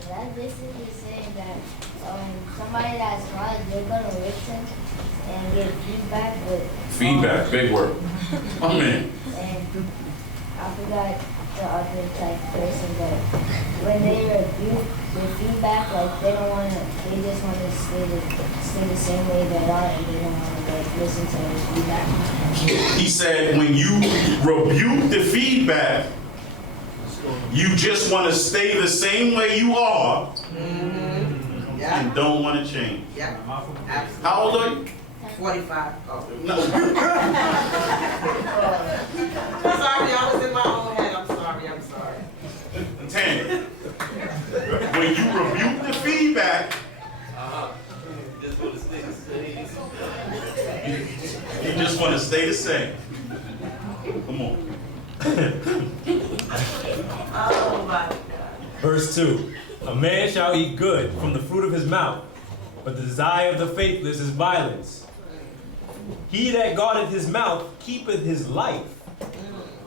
that's basically saying that somebody that's smart, they're gonna listen and get feedback with Feedback, big word. Oh man. And I forgot the other type person, but when they rebuke the feedback, like they just want to stay the same way they are, and they don't want to listen to the feedback. He said when you rebuke the feedback, you just want to stay the same way you are Yeah. and don't want to change. Yeah. Absolutely. How old are you? 45. Oh. No. Sorry, I was in my own head. I'm sorry. 10. When you rebuke the feedback, Just want to stay the same. you just want to stay the same. Come on. Oh my God. Verse 2. A man shall eat good from the fruit of his mouth, but the desire of the faithless is violence. He that guardeth his mouth keepeth his life,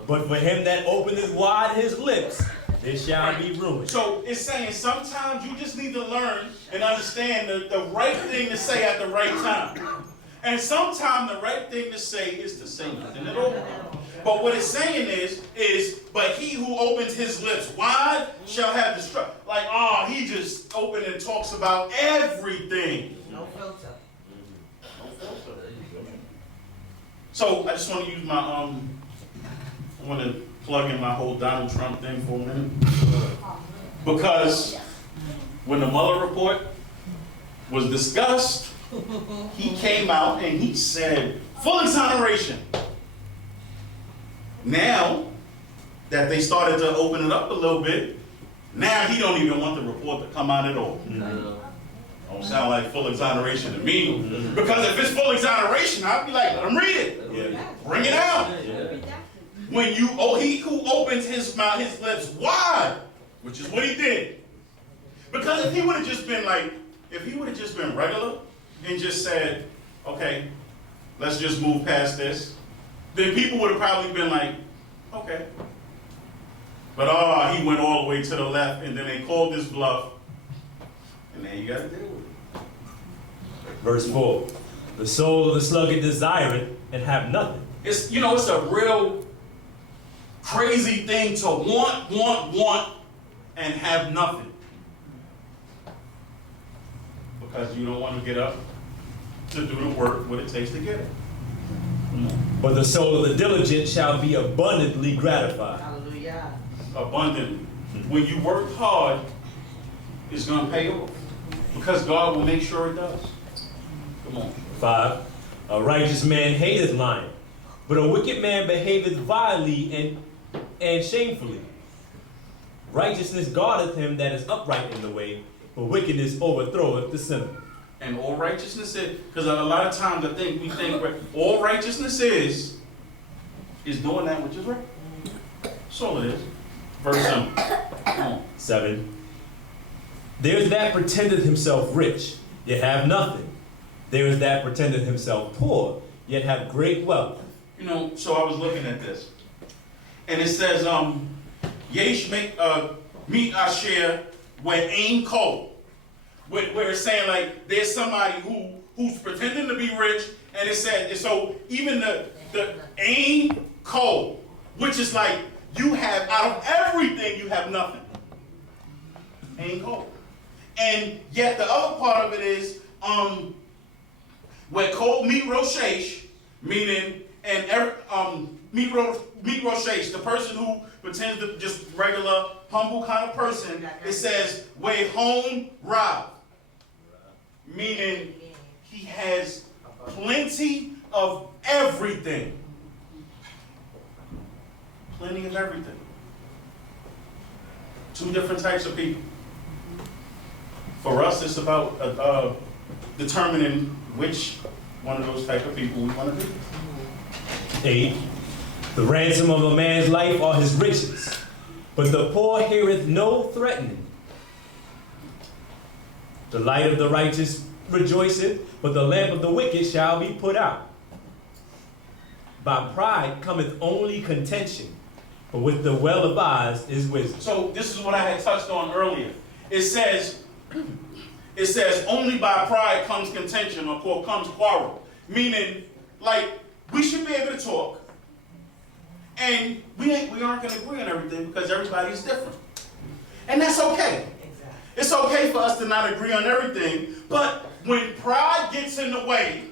but for him that openeth wide his lips, there shall be ruin. So it's saying sometimes you just need to learn and understand the right thing to say at the right time. And sometimes the right thing to say is to say nothing at all. But what it's saying is, but he who opens his lips wide shall have destruction. Like, he just opened and talks about everything. No filter. So I just want to use my, I want to plug in my whole Donald Trump thing for a minute. Because when the Mueller report was discussed, he came out and he said, full exoneration. Now that they started to open it up a little bit, now he don't even want the report to come out at all. Don't sound like full exoneration to me. Because if it's full exoneration, I'd be like, let him read it. Yeah. Bring it out. When he who opens his mouth, his lips wide, which is what he did. Because if he would have just been like, if he would have just been regular and just said, okay, let's just move past this, then people would have probably been like, okay. But he went all the way to the left and then they called this bluff. And now you got to deal with it. Verse 4. The soul of the sluggard desireth and have nothing. It's a real crazy thing to want, and have nothing. Because you don't want to get up to do the work, what it takes to get it. But the soul of the diligent shall be abundantly gratified. Hallelujah. Abundantly. When you work hard, it's going to pay off. Because God will make sure it does. Come on. 5. A righteous man hateth lying, but a wicked man behaveth vilely and shamefully. Righteousness guardeth him that is upright in the way, but wickedness overthroweth the sinner. And all righteousness is, because a lot of times we think all righteousness is doing that which is right. That's all it is. Verse 7. Come on. 7. There is that pretendeth himself rich, yet have nothing. There is that pretendeth himself poor, yet have great wealth. So I was looking at this. And it says, Yesh make meet asher where ain cold. Where it's saying like there's somebody who's pretending to be rich, and it said, so even the ain cold, which is like you have out of everything you have nothing. Ain cold. And yet the other part of it is where cold meet roshesh, meaning meet roshesh, the person who pretends to just regular humble kind of person. It says way home rob, meaning he has plenty of everything. Plenty of everything. Two different types of people. For us, it's about determining which one of those type of people we want to be. 8. The ransom of a man's life are his riches, but the poor heareth no threatening. The light of the righteous rejoiceth, but the lamp of the wicked shall be put out. By pride cometh only contention, but with the well-advised is wisdom. So this is what I had touched on earlier. It says only by pride comes contention or comes quarrel. Meaning, like, we should be able to talk. And we aren't going to agree on everything because everybody's different. And that's okay. Exactly. It's okay for us to not agree on everything. But when pride gets in the way,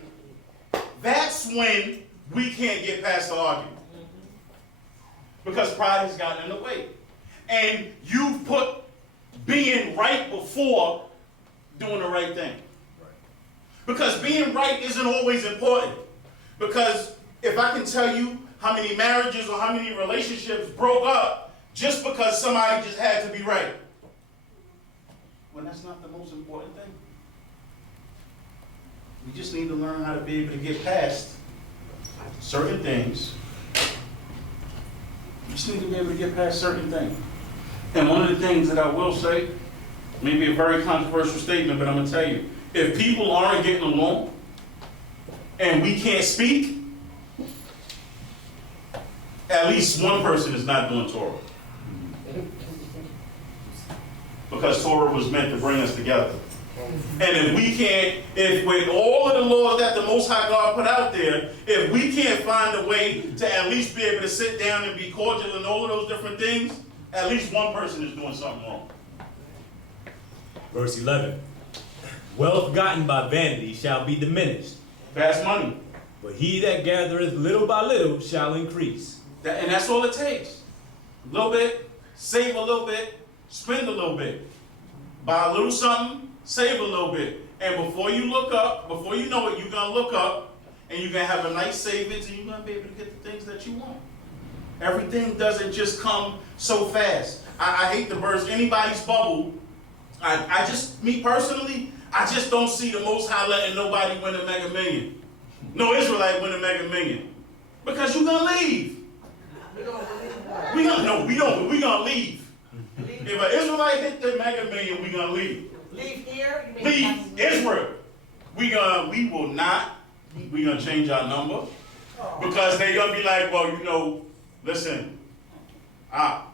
that's when we can't get past the argument. Because pride has gotten in the way. And you've put being right before doing the right thing. Because being right isn't always important. Because if I can tell you how many marriages or how many relationships broke up just because somebody just had to be right, well, that's not the most important thing. We just need to learn how to be able to get past certain things. We just need to be able to get past certain things. And one of the things that I will say, maybe a very controversial statement, but I'm going to tell you, if people aren't getting along and we can't speak, at least one person is not doing Torah. because Torah was meant to bring us together. And if we can't, if with all of the laws that the Most High God put out there, if we can't find a way to at least be able to sit down and be cordial and all of those different things, at least one person is doing something wrong. Verse 11. Wealth gotten by vanity shall be diminished, Fast money. but he that gathereth little by little shall increase. And that's all it takes. A little bit, save a little bit, spend a little bit. Buy a little something, save a little bit. And before you look up, before you know it, you're going to look up and you're going to have a nice savings and you're going to be able to get the things that you want. Everything doesn't just come so fast. I hate to burst anybody's bubble. I just, me personally, I just don't see the Most High letting nobody win a Mega Million. No Israelite win a Mega Million. Because you're going to leave. We don't, but we're going to leave. If an Israelite hit the Mega Million, we're going to leave. Leave here? You mean Leave Israel. We will not. We're going to change our number. Because they're going to be like, well, you know, listen,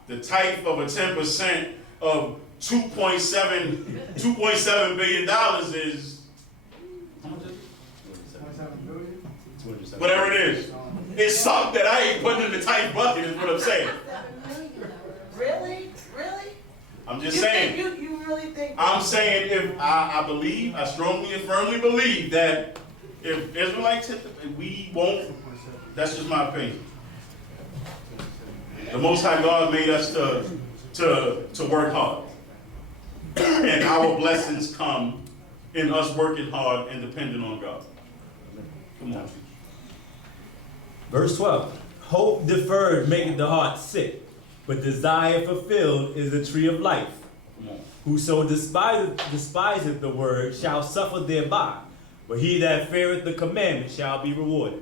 the type of a 10% of $2.7 billion is whatever it is. It's something that I ain't putting in the tight bucket is what I'm saying. Really? Really? I'm just saying. You really think? I'm saying if I believe, I strongly and firmly believe that if Israelites hit we won't, that's just my opinion. The Most High God made us to work hard. And our blessings come in us working hard and depending on God. Come on. Verse 12. Hope deferred maketh the heart sick, but desire fulfilled is the tree of life. Come on. Whoso despiseth the word shall suffer thereby, but he that feareth the commandment shall be rewarded.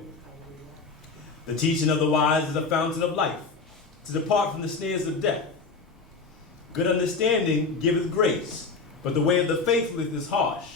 The teaching of the wise is a fountain of life, to depart from the snares of death. Good understanding giveth grace, but the way of the faithless is harsh.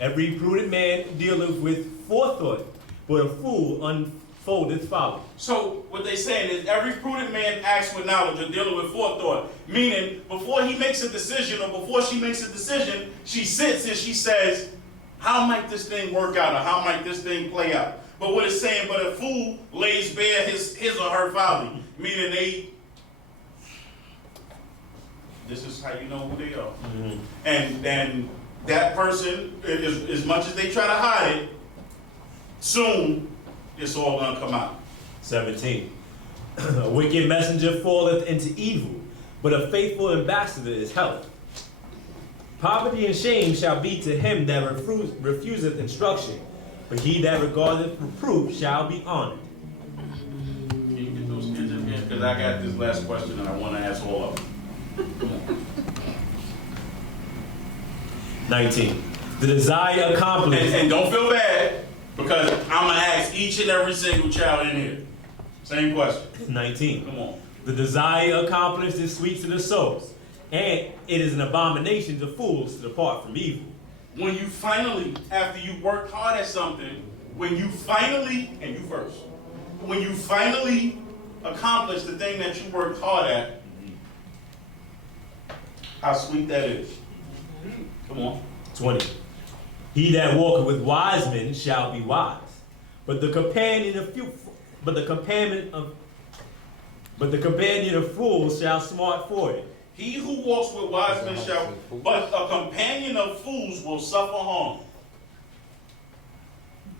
Every prudent man dealeth with forethought, but a fool unfoldeth folly. So what they're saying is every prudent man acts with knowledge or dealing with forethought. Meaning, before he makes a decision or before she makes a decision, she sits and she says, how might this thing work out or how might this thing play out? But what it's saying, but a fool lays bare his or her folly. Meaning this is how you know who they are. Mm-hmm. And that person, as much as they try to hide it, soon it's all going to come out. 17. A wicked messenger falleth into evil, but a faithful ambassador is health. Poverty and shame shall be to him that refuseth instruction, but he that regardeth reproof shall be honored. Can you get those kids in here? Because I got this last question and I want to ask all of them. 19. The desire accomplished. And don't feel bad, because I'm going to ask each and every single child in here. Same question. 19. Come on. The desire accomplished is sweet to the soul, and it is an abomination to fools to depart from evil. When you finally, after you worked hard at something, when you finally, and you first, when you finally accomplish the thing that you worked hard at, how sweet that is. Come on. 20. He that walketh with wise men shall be wise, but the companion of fools shall smart for it. He who walks with wise men shall, but a companion of fools will suffer harm.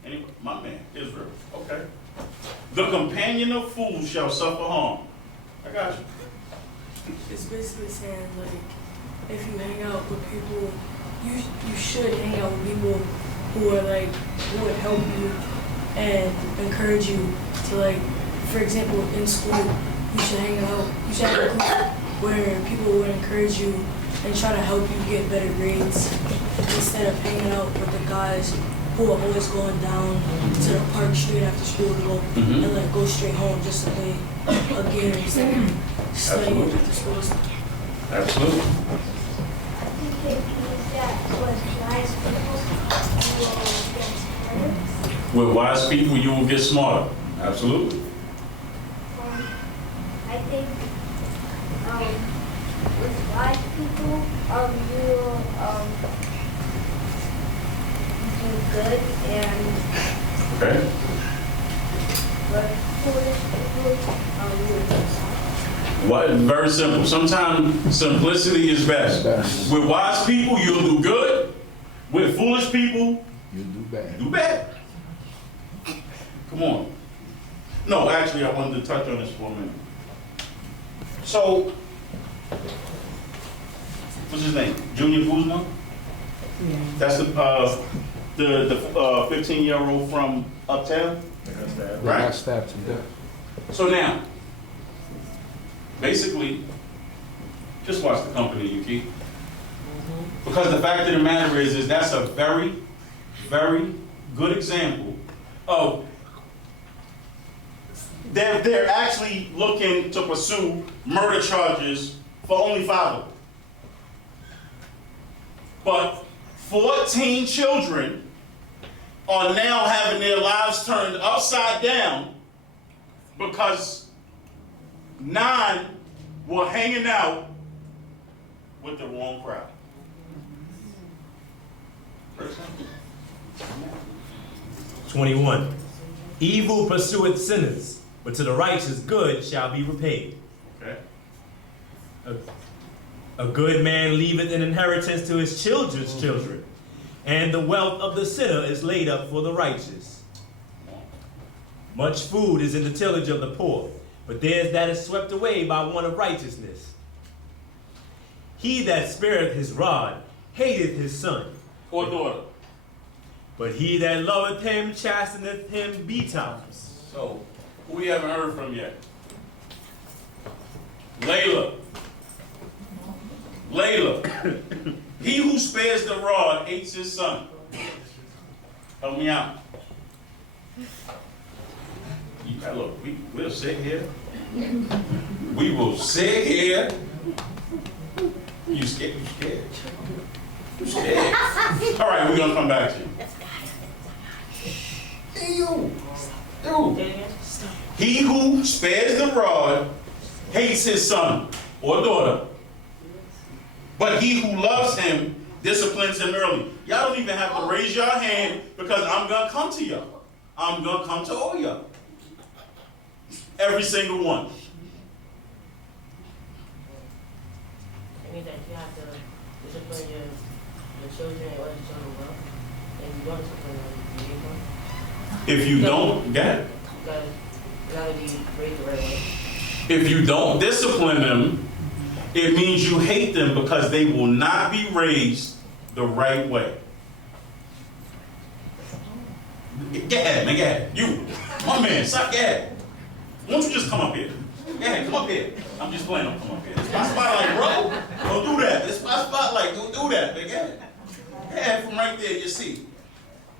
Anyway, my man, Israel, okay. The companion of fools shall suffer harm. I got you. It's basically saying, like, if you hang out with people, you should hang out with people who are like, who would help you and encourage you to, like, for example, in school, you should hang out, you should have a group where people would encourage you and try to help you get better grades instead of hanging out with the guys who are always going down to the park straight after school to go and like go straight home just to play a game instead of studying after school. Absolutely. With wise people, you will get smarter. Absolutely. I think wise people, you do good, and Okay. but foolish people, What? Very simple. Sometimes simplicity is best. Best. With wise people, you'll do good. With foolish people, You do bad. do bad. Come on. No, actually, I wanted to touch on this for a minute. So, what's his name? Junior Guzman? Yeah. That's the 15-year-old from Uptown? They Right. got stabbed to death. So now, basically, just watch the company you keep. Because the fact of the matter is that's a very, very good example of they're actually looking to pursue murder charges for only 5 of them. But 14 children are now having their lives turned upside down because 9 were hanging out with the wrong crowd. 21. Evil pursueth sinners, but to the righteous good shall be repaid. Okay. A good man leaveth an inheritance to his children's children, and the wealth of the sinner is laid up for the righteous. Much food is in the tillage of the poor, but theirs that is swept away by one of righteousness. He that spareth his rod hateth his son, Or daughter. but he that loveth him chasteneth him betimes. So, who we haven't heard from yet? Layla. Layla. He who spares the rod hates his son. Help me out. Look, we'll sit here. We will sit here. You scared? You scared? You scared? All right, we're gonna come back to you. Hey, you. He who spares the rod hates his son or daughter, but he who loves him disciplines him early. Y'all don't even have to raise your hand because I'm gonna come to y'all. I'm gonna come to all y'all. Every single one. It means that you have to discipline your children in order to show them love. And you don't discipline them, you hate them. If you don't, get it. You gotta be raised the right way. If you don't discipline them, it means you hate them because they will not be raised the right way. Get ahead, man, get ahead. You, my man, stop, get ahead. Why don't you just come up here? Get ahead, come up here. I'm just playing, don't come up here. It's my spotlight, bro. Don't do that. It's my spotlight, don't do that, man. Get ahead. Get ahead from right there, you see.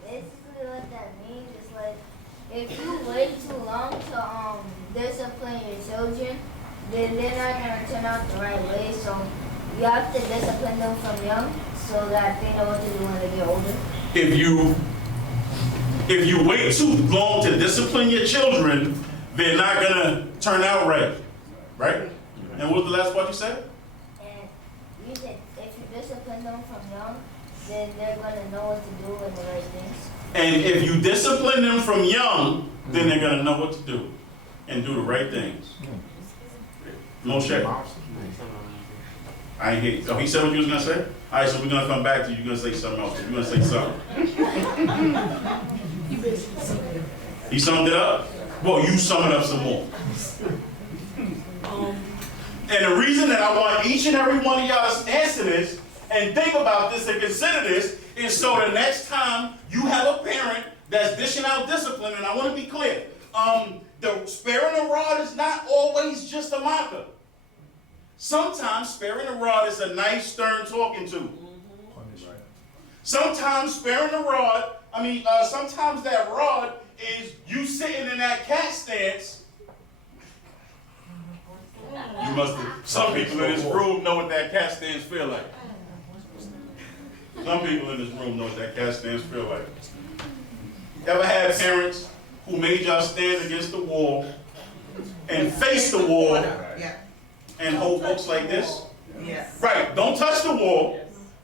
basically what that means is like, if you wait too long to discipline your children, then they're not gonna turn out the right way. So you have to discipline them from young so that they know what to do when they get older. If you wait too long to discipline your children, they're not gonna turn out right. Right? And what was the last part you said? And you said if you discipline them from young, then they're gonna know what to do and the right things. And if you discipline them from young, then they're gonna know what to do and do the right things. Moshe. I ain't hear you. Oh, he said what you was gonna say? All right, so we're gonna come back to you. You're gonna say something else. You're gonna say something. He summed it up? Well, you sum it up some more. And the reason that I want each and every one of y'all to answer this and think about this and consider this is so the next time you have a parent that's dishing out discipline, and I want to be clear, the sparing the rod is not always just a marker. Sometimes sparing the rod is a nice, stern talking to. Sometimes sparing the rod, sometimes that rod is you sitting in that cat stance. You must have, some people in this room know what that cat stance feel like. Some people in this room know what that cat stance feel like. Ever had parents who made y'all stand against the wall and face the wall Yeah. and hold books like this? Yes. Right, don't touch the wall.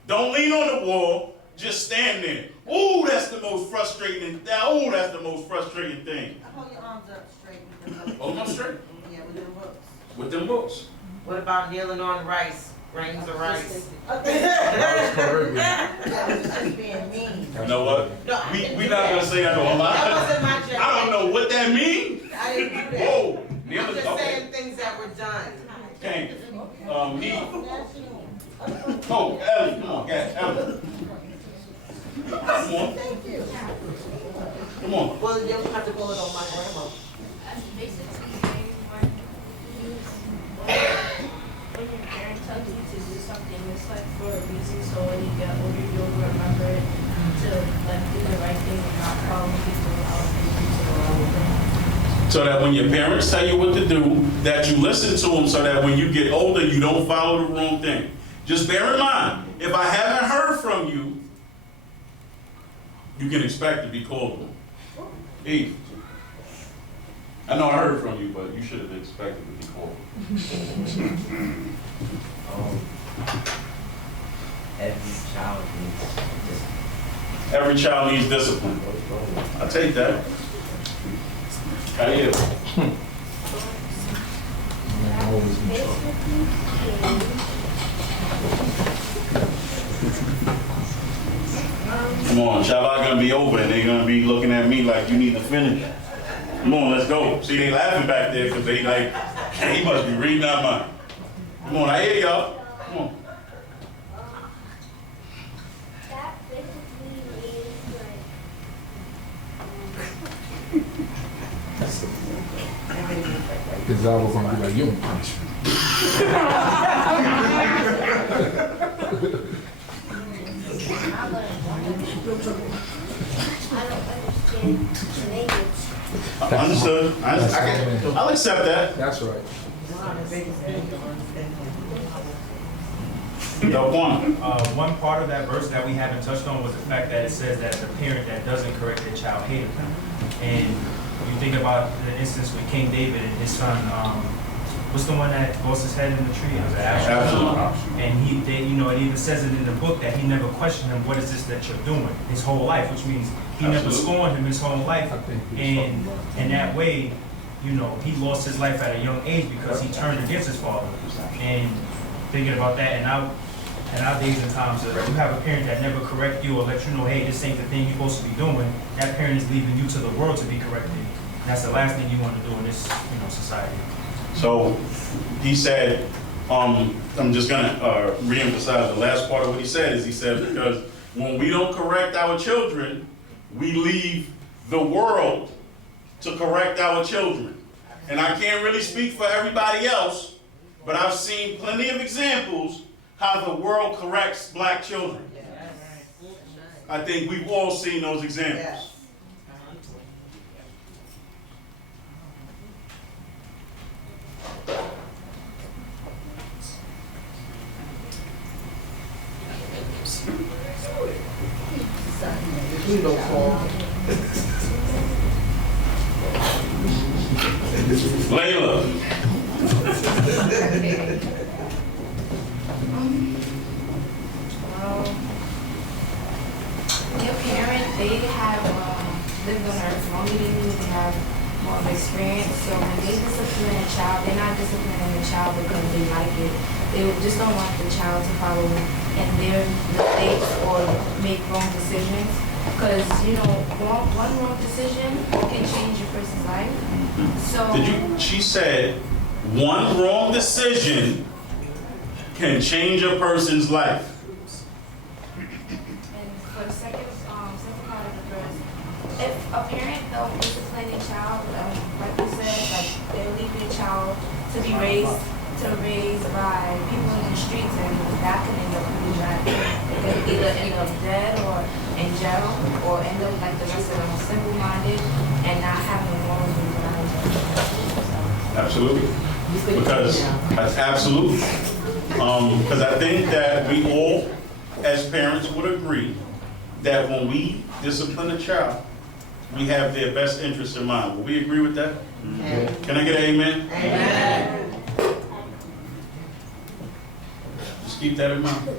Don't lean on the wall. Just stand there. Ooh, that's the most frustrating. Ooh, that's the most frustrating thing. Hold your arms up straight. With them Hold them up straight. Yeah, with them books. With them books. What about kneeling on rice? Grains of rice. That was Caribbean. That was just being mean. You know what? No, I We didn't we do not that. gonna say that on That my. wasn't my job. I don't know what that means. I didn't do that. Whoa. I'm just Okay. saying things that were done. Okay. Oh, Ellie, come on, get Ellie. Come on. Thank you. Come on. Well, you'll have to call it on my grandma. Basically, when your parent tells you to do something, it's like for a reason, so when you get older, you'll remember it to like do the right thing and not follow people out and do the wrong thing. So that when your parents tell you what to do, that you listen to them so that when you get older, you don't follow the wrong thing. Just bear in mind, if I haven't heard from you, you can expect to be called on. Eve. I know I heard from you, but you should have expected to be called. Every child needs discipline. I'll take that. How are you? Come on, Shabbat gonna be over and they're gonna be looking at me like you need to finish. Come on, let's go. See, they laughing back there because they like, hey, he must be reading our mind. Come on, I hear y'all. Come on. That basically is like. Because I was gonna be like, you don't punish me. I don't understand language. Understood. I'll accept that. That's right. One part of that verse that we haven't touched on was the fact that it says that the parent that doesn't correct their child hated them. And you think about the instance with King David and his son, what's the one that lost his head in the tree? It was Absalom. And it even says it in the book that he never questioned him, what is this that you're doing? His whole life, which means he never scorned him his whole life. And in that way, he lost his life at a young age because he turned against his father. And thinking about that, in our days and times, if you have a parent that never correct you or let you know, hey, this ain't the thing you're supposed to be doing, that parent is leaving you to the world to be corrected. That's the last thing you want to do in this, society. So he said, I'm just gonna reemphasize the last part of what he said is he said, because when we don't correct our children, we leave the world to correct our children. And I can't really speak for everybody else, but I've seen plenty of examples how the world corrects black children. I think we've all seen those examples. Layla. Your parents, they have lived on earth longer than you, they have more of experience. So when they discipline a child, they're not disciplining the child because they like it. They just don't want the child to follow in their mistakes or make wrong decisions. Because, one wrong decision can change a person's life. So She said, one wrong decision can change a person's life. And for the second part of the verse, if a parent don't discipline a child, like you said, like they'll leave their child to be raised by people in the streets, and that can end up really bad. They could either end up dead or in jail, or end up like the rest of them, simple-minded and not having morals and values. Absolutely. Because absolutely. Because I think that we all, as parents, would agree that when we discipline a child, we have their best interest in mind. Will we agree with that? Can I get an amen? Amen. Just keep that in mind.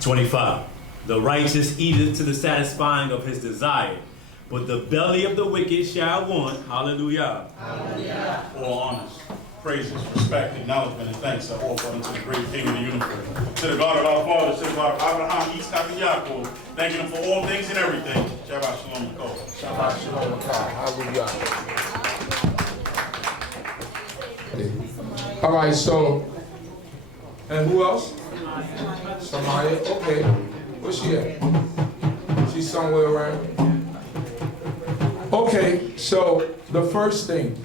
25. The righteous eateth to the satisfying of his desire, but the belly of the wicked shall want. Hallelujah. All honors, praises, respect, acknowledgement, and thanks are offered unto the great King of the universe. To the God of our fathers, to the God of Abraham, Yitzchak, and Yaakov, thanking him for all things and everything. Shabbat Shalom. Shabbat Shalom. Hallelujah. All right, so, and who else? Samaya. Okay. Where's she at? She's somewhere around. Okay, so the first thing